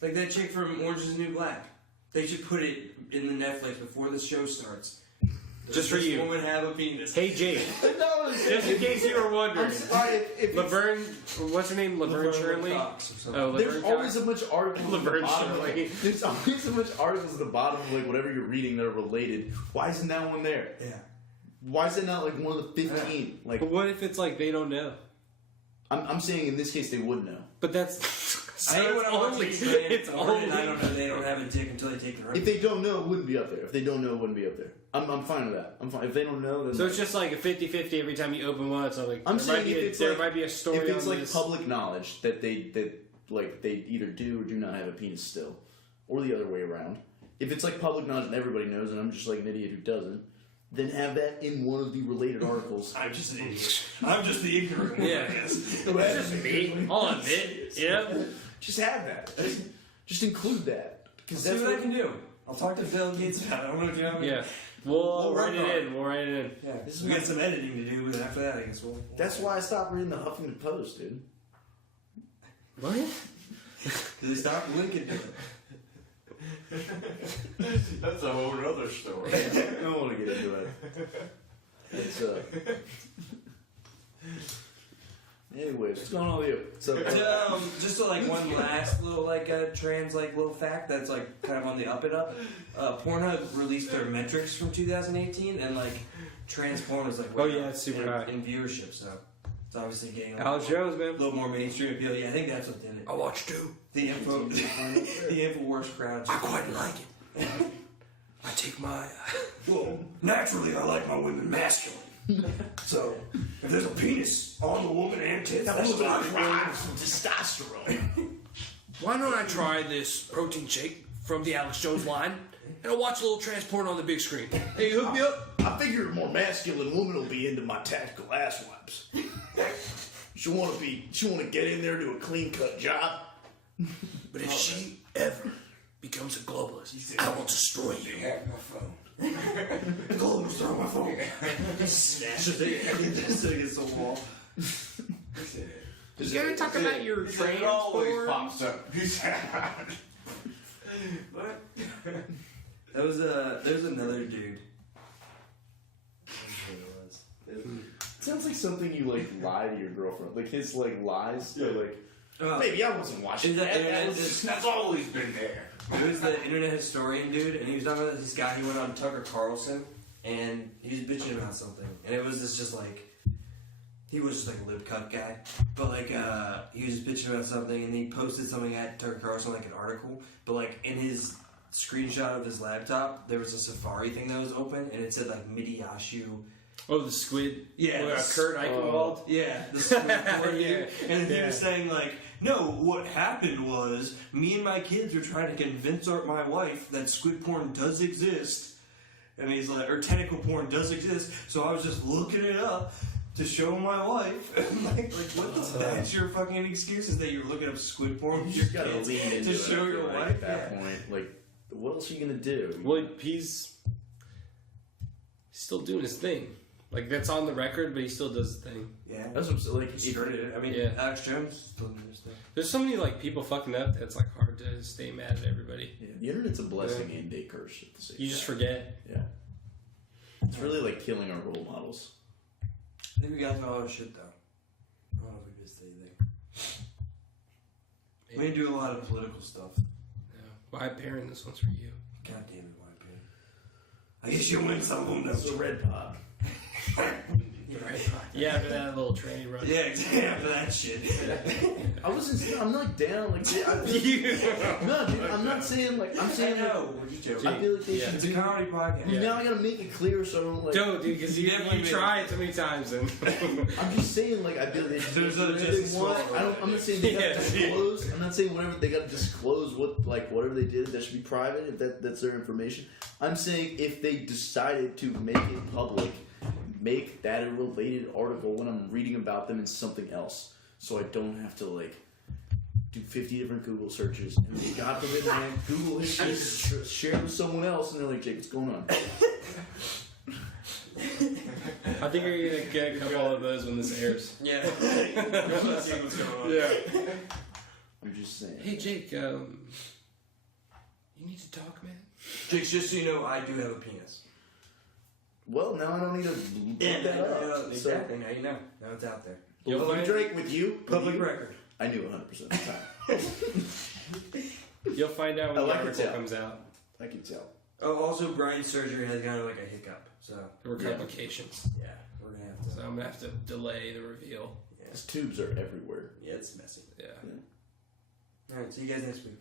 that chick from Orange Is the New Black. They should put it in the Netflix before the show starts. Just for you. This woman have a penis. Hey Jake, No, just in case you were wondering, I'm sorry. If Laverne, what's her name? Laverne Shirley. Cox or something. Oh, there's Laverne always Cox. so much articles at the Laverne bottom. Shirley. There's always so much articles at the bottom of like whatever you're reading that are related. Why isn't that one there? Yeah. Why is it not like one of the 15? Like But what if it's like they don't know? I'm saying in this case they would know. But that's I hate when I'm watching it's only. and I don't know they don't have a dick until they take the right. If they don't know, it wouldn't be up there. If they don't know, it wouldn't be up there. I'm fine with that. I'm fine. If they don't know, then So it's just like a 50-50 every time you open one. So like I'm there saying might be if a, it's there like, might be a story if it's on like this. public knowledge that they either do or do not have a penis still, or the other way around. If it's like public knowledge and everybody knows, and I'm just like an idiot who doesn't, then have that in one of the related articles. I'm just an idiot. I'm just the ignorant one. Yeah. I guess. It's just me. I'll admit. Yeah. Just have that. Just include that because See that's what I what can do. I'll talk to Bill Gates about it. I don't know if you have Yeah. We'll We'll write work on it in. We'll write it in. Yeah, This is we my- got some editing to do, but after that, I guess we'll. That's why I stopped reading the Huffington Post, dude. What? They stop linking to it. That's a whole other story. I don't want to get into it. It's Anyways, what's going on with you? So Just so like one last little trans little fact that's like kind of on the up and up. Pornhub released their metrics from 2018, and like trans porn is like Oh, yeah, it's super high. in viewership, so it's obviously getting Alex Jones, a man. little more mainstream appeal. Yeah, I think that's what did it. I watch too. The InfoWars crowd. I quite like it. I take my. Well, naturally, I like my women masculine. So, if there's a penis on the woman and tits, that's what I like. testosterone. Why don't I try this protein shake from the Alex Jones line, and I'll watch a little transport on the big screen. Hey, hook me up. I figure a more masculine woman will be into my tactical ass wipes. She want to get in there, do a clean cut job. But if she ever becomes a globalist, I will destroy you. Hack my phone. Global's on my phone. Snatch it against the wall. You gotta talk about your It always transport. pops up. What? There's another dude. I don't know who it was. Sounds like something you lie to your girlfriend. Like his lies. They're like, Oh, baby, I wasn't watching Is that that. internet was- just- That's always been there. It was the internet historian dude, and he was talking about this guy who went on Tucker Carlson, and he was bitching about something, and it was this just like, he was just like a lip cut guy, but like, he was just bitching about something, and he posted something at Tucker Carlson, like an article, but like in his screenshot of his laptop, there was a Safari thing that was open, and it said like Midiyashu. Oh, the squid. Yeah, Where, the Kurt Eichenwald. Yeah, the squid porn Yeah, dude. And he yeah. was saying like, no, what happened was me and my kids were trying to convince my wife that squid porn does exist, and he's like, or tentacle porn does exist. So I was just looking it up to show my wife. And like what the? That's your fucking excuses that you're looking up squid porn You with just your gotta kids lean into to it. show I feel your like, wife. at that point. Like, what else are you gonna do? Well, he's still doing his thing. Like that's on the record, but he still does the thing. Yeah, That's what I'm saying. Like, he started it. I mean, Yeah. Alex Jones still doing his thing. There's so many people fucking up that it's hard to stay mad at everybody. yeah, the internet's a blessing and a curse at the same You just time. forget. Yeah. It's really like killing our role models. I think we got through a lot of shit though. I don't know if we missed anything. We didn't do a lot of political stuff. Yeah. Why parent? This one's for you. God damn it, white man. I guess you win some of them That's though. a red pod. Yeah, after that little tranny run. Yeah, exactly. After that shit. I'm not down. Like, no, dude, I'm not saying like. I'm I saying like, know. We're just joking. I feel like they Yeah. should It's a do. comedy podcast. Now I gotta make it clear so I don't like. Don't, dude, because you definitely made try it so many times and. I'm just saying, like, I feel they There's do other whatever justice they want. for all, I don't. I'm not saying they gotta Yeah. disclose. I'm not saying whatever they gotta disclose whatever they did that should be private if that's their information. I'm saying if they decided to make it public, make that a related article when I'm reading about them in something else, so I don't have to do 50 different Google searches. And then, God forbid, man, Google is share with someone else, and they're like, Jake, what's going on? I think you're gonna get a couple of those when this airs. Yeah. Let's see what's going on. Yeah. I'm just saying. Hey Jake, you need to talk, man. Jake, just so you know, I do have a penis. Well, now I don't need to look that up. Exactly. Now you know. Now it's out there. You'll Well, find, Drake, with you, Public record. I knew 100% of the time. you'll find out when I the like it, article yeah. comes out. I can tell. Oh, also, Brian's surgery has kind of like a hiccup. So, There were complications. yeah, we're going to have to. So I'm gonna have to delay the reveal. His tubes are everywhere. Yeah, it's messy. Yeah. Alright, see you guys next week.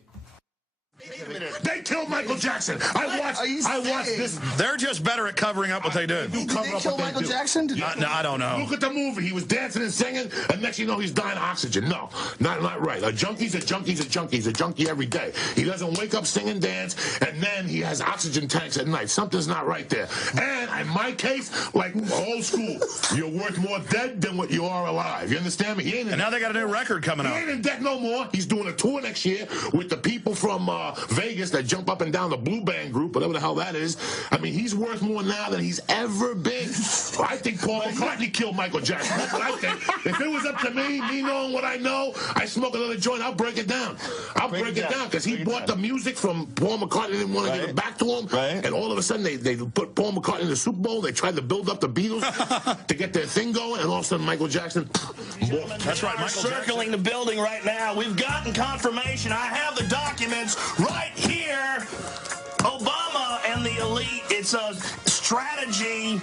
They killed Michael Jackson. I watched this. They're just better at covering up what they do. Did Did they kill Michael Jackson? No, I don't know. Look at the movie. He was dancing and singing, and next you know he's dying of oxygen. No, not right. A junkie's a junkie every day. He doesn't wake up, sing and dance, and then he has oxygen tanks at night. Something's not right there. And in my case, like old school, you're worth more dead than what you are alive. You understand me? He ain't And now they got a new record coming He out. ain't in debt no more. He's doing a tour next year with the people from Vegas that jump up and down the Blue Band group, whatever the hell that is. I mean, he's worth more now than he's ever been. I think Paul McCartney killed Michael Jackson. That's what I think. If it was up to me knowing what I know, I smoke another joint, I'll break it down. I'll break it down because he bought the music from Paul McCartney, didn't want to give it back to him. Right. And all of a sudden, they put Paul McCartney in the Super Bowl. They tried to build up the Beatles to get their thing going, and all of a sudden, Michael Jackson. That's right, We're Michael circling the building right now. We've gotten confirmation. I have the documents right here. Obama and the elite. It's a strategy.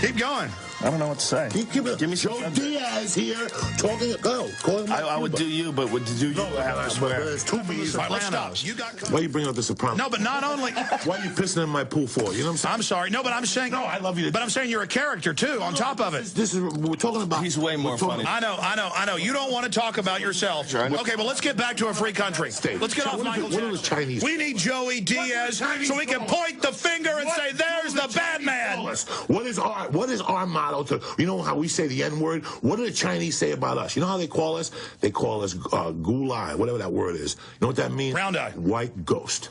Keep going. I don't know what to say. Give me some Joe subject. Diaz here talking. Go. Call him I would do you, but would do you? No, I swear. There's two B's. All right, let's stop. You got. Why are you bringing up the Sopranos? No, but not only. Why are you pissing in my pool for? You know what I'm saying? I'm sorry. No, but I'm saying. No, I love you. But I'm saying you're a character too. On top of it. This is we're talking about. He's way more funny. I know. You don't want to talk about yourself. Okay, but let's get back to a free country. Let's get off Michael What are the Jackson. Chinese? We need Joey Diaz so we can point the finger and say, "There's the bad man." What is our motto? To you know how we say the N-word? What do the Chinese say about us? You know how they call us? They call us gulai, whatever that word is. You know what that means? Round eye. White ghost.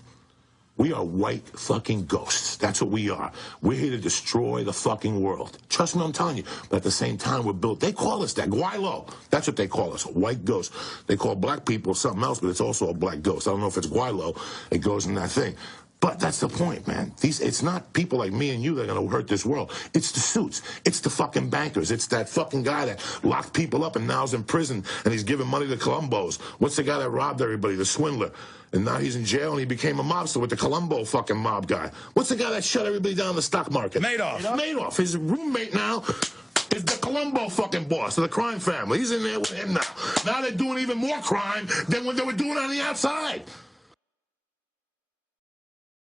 We are white fucking ghosts. That's what we are. We're here to destroy the fucking world. Trust me, I'm telling you. But at the same time, we're built. They call us that. Guaylo. That's what they call us. White ghosts. They call black people something else, but it's also a black ghost. I don't know if it's Guaylo. It goes in that thing. But that's the point, man. It's not people like me and you that are going to hurt this world. It's the suits. It's the fucking bankers. It's that fucking guy that locked people up and now's in prison and he's giving money to Columbos. What's the guy that robbed everybody, the swindler? And now he's in jail and he became a mobster with the Colombo fucking mob guy. What's the guy that shut everybody down in the stock market? Madoff. Madoff. His roommate now is the Colombo fucking boss of the crime family. He's in there with him now. Now they're doing even more crime than what they were doing on the outside.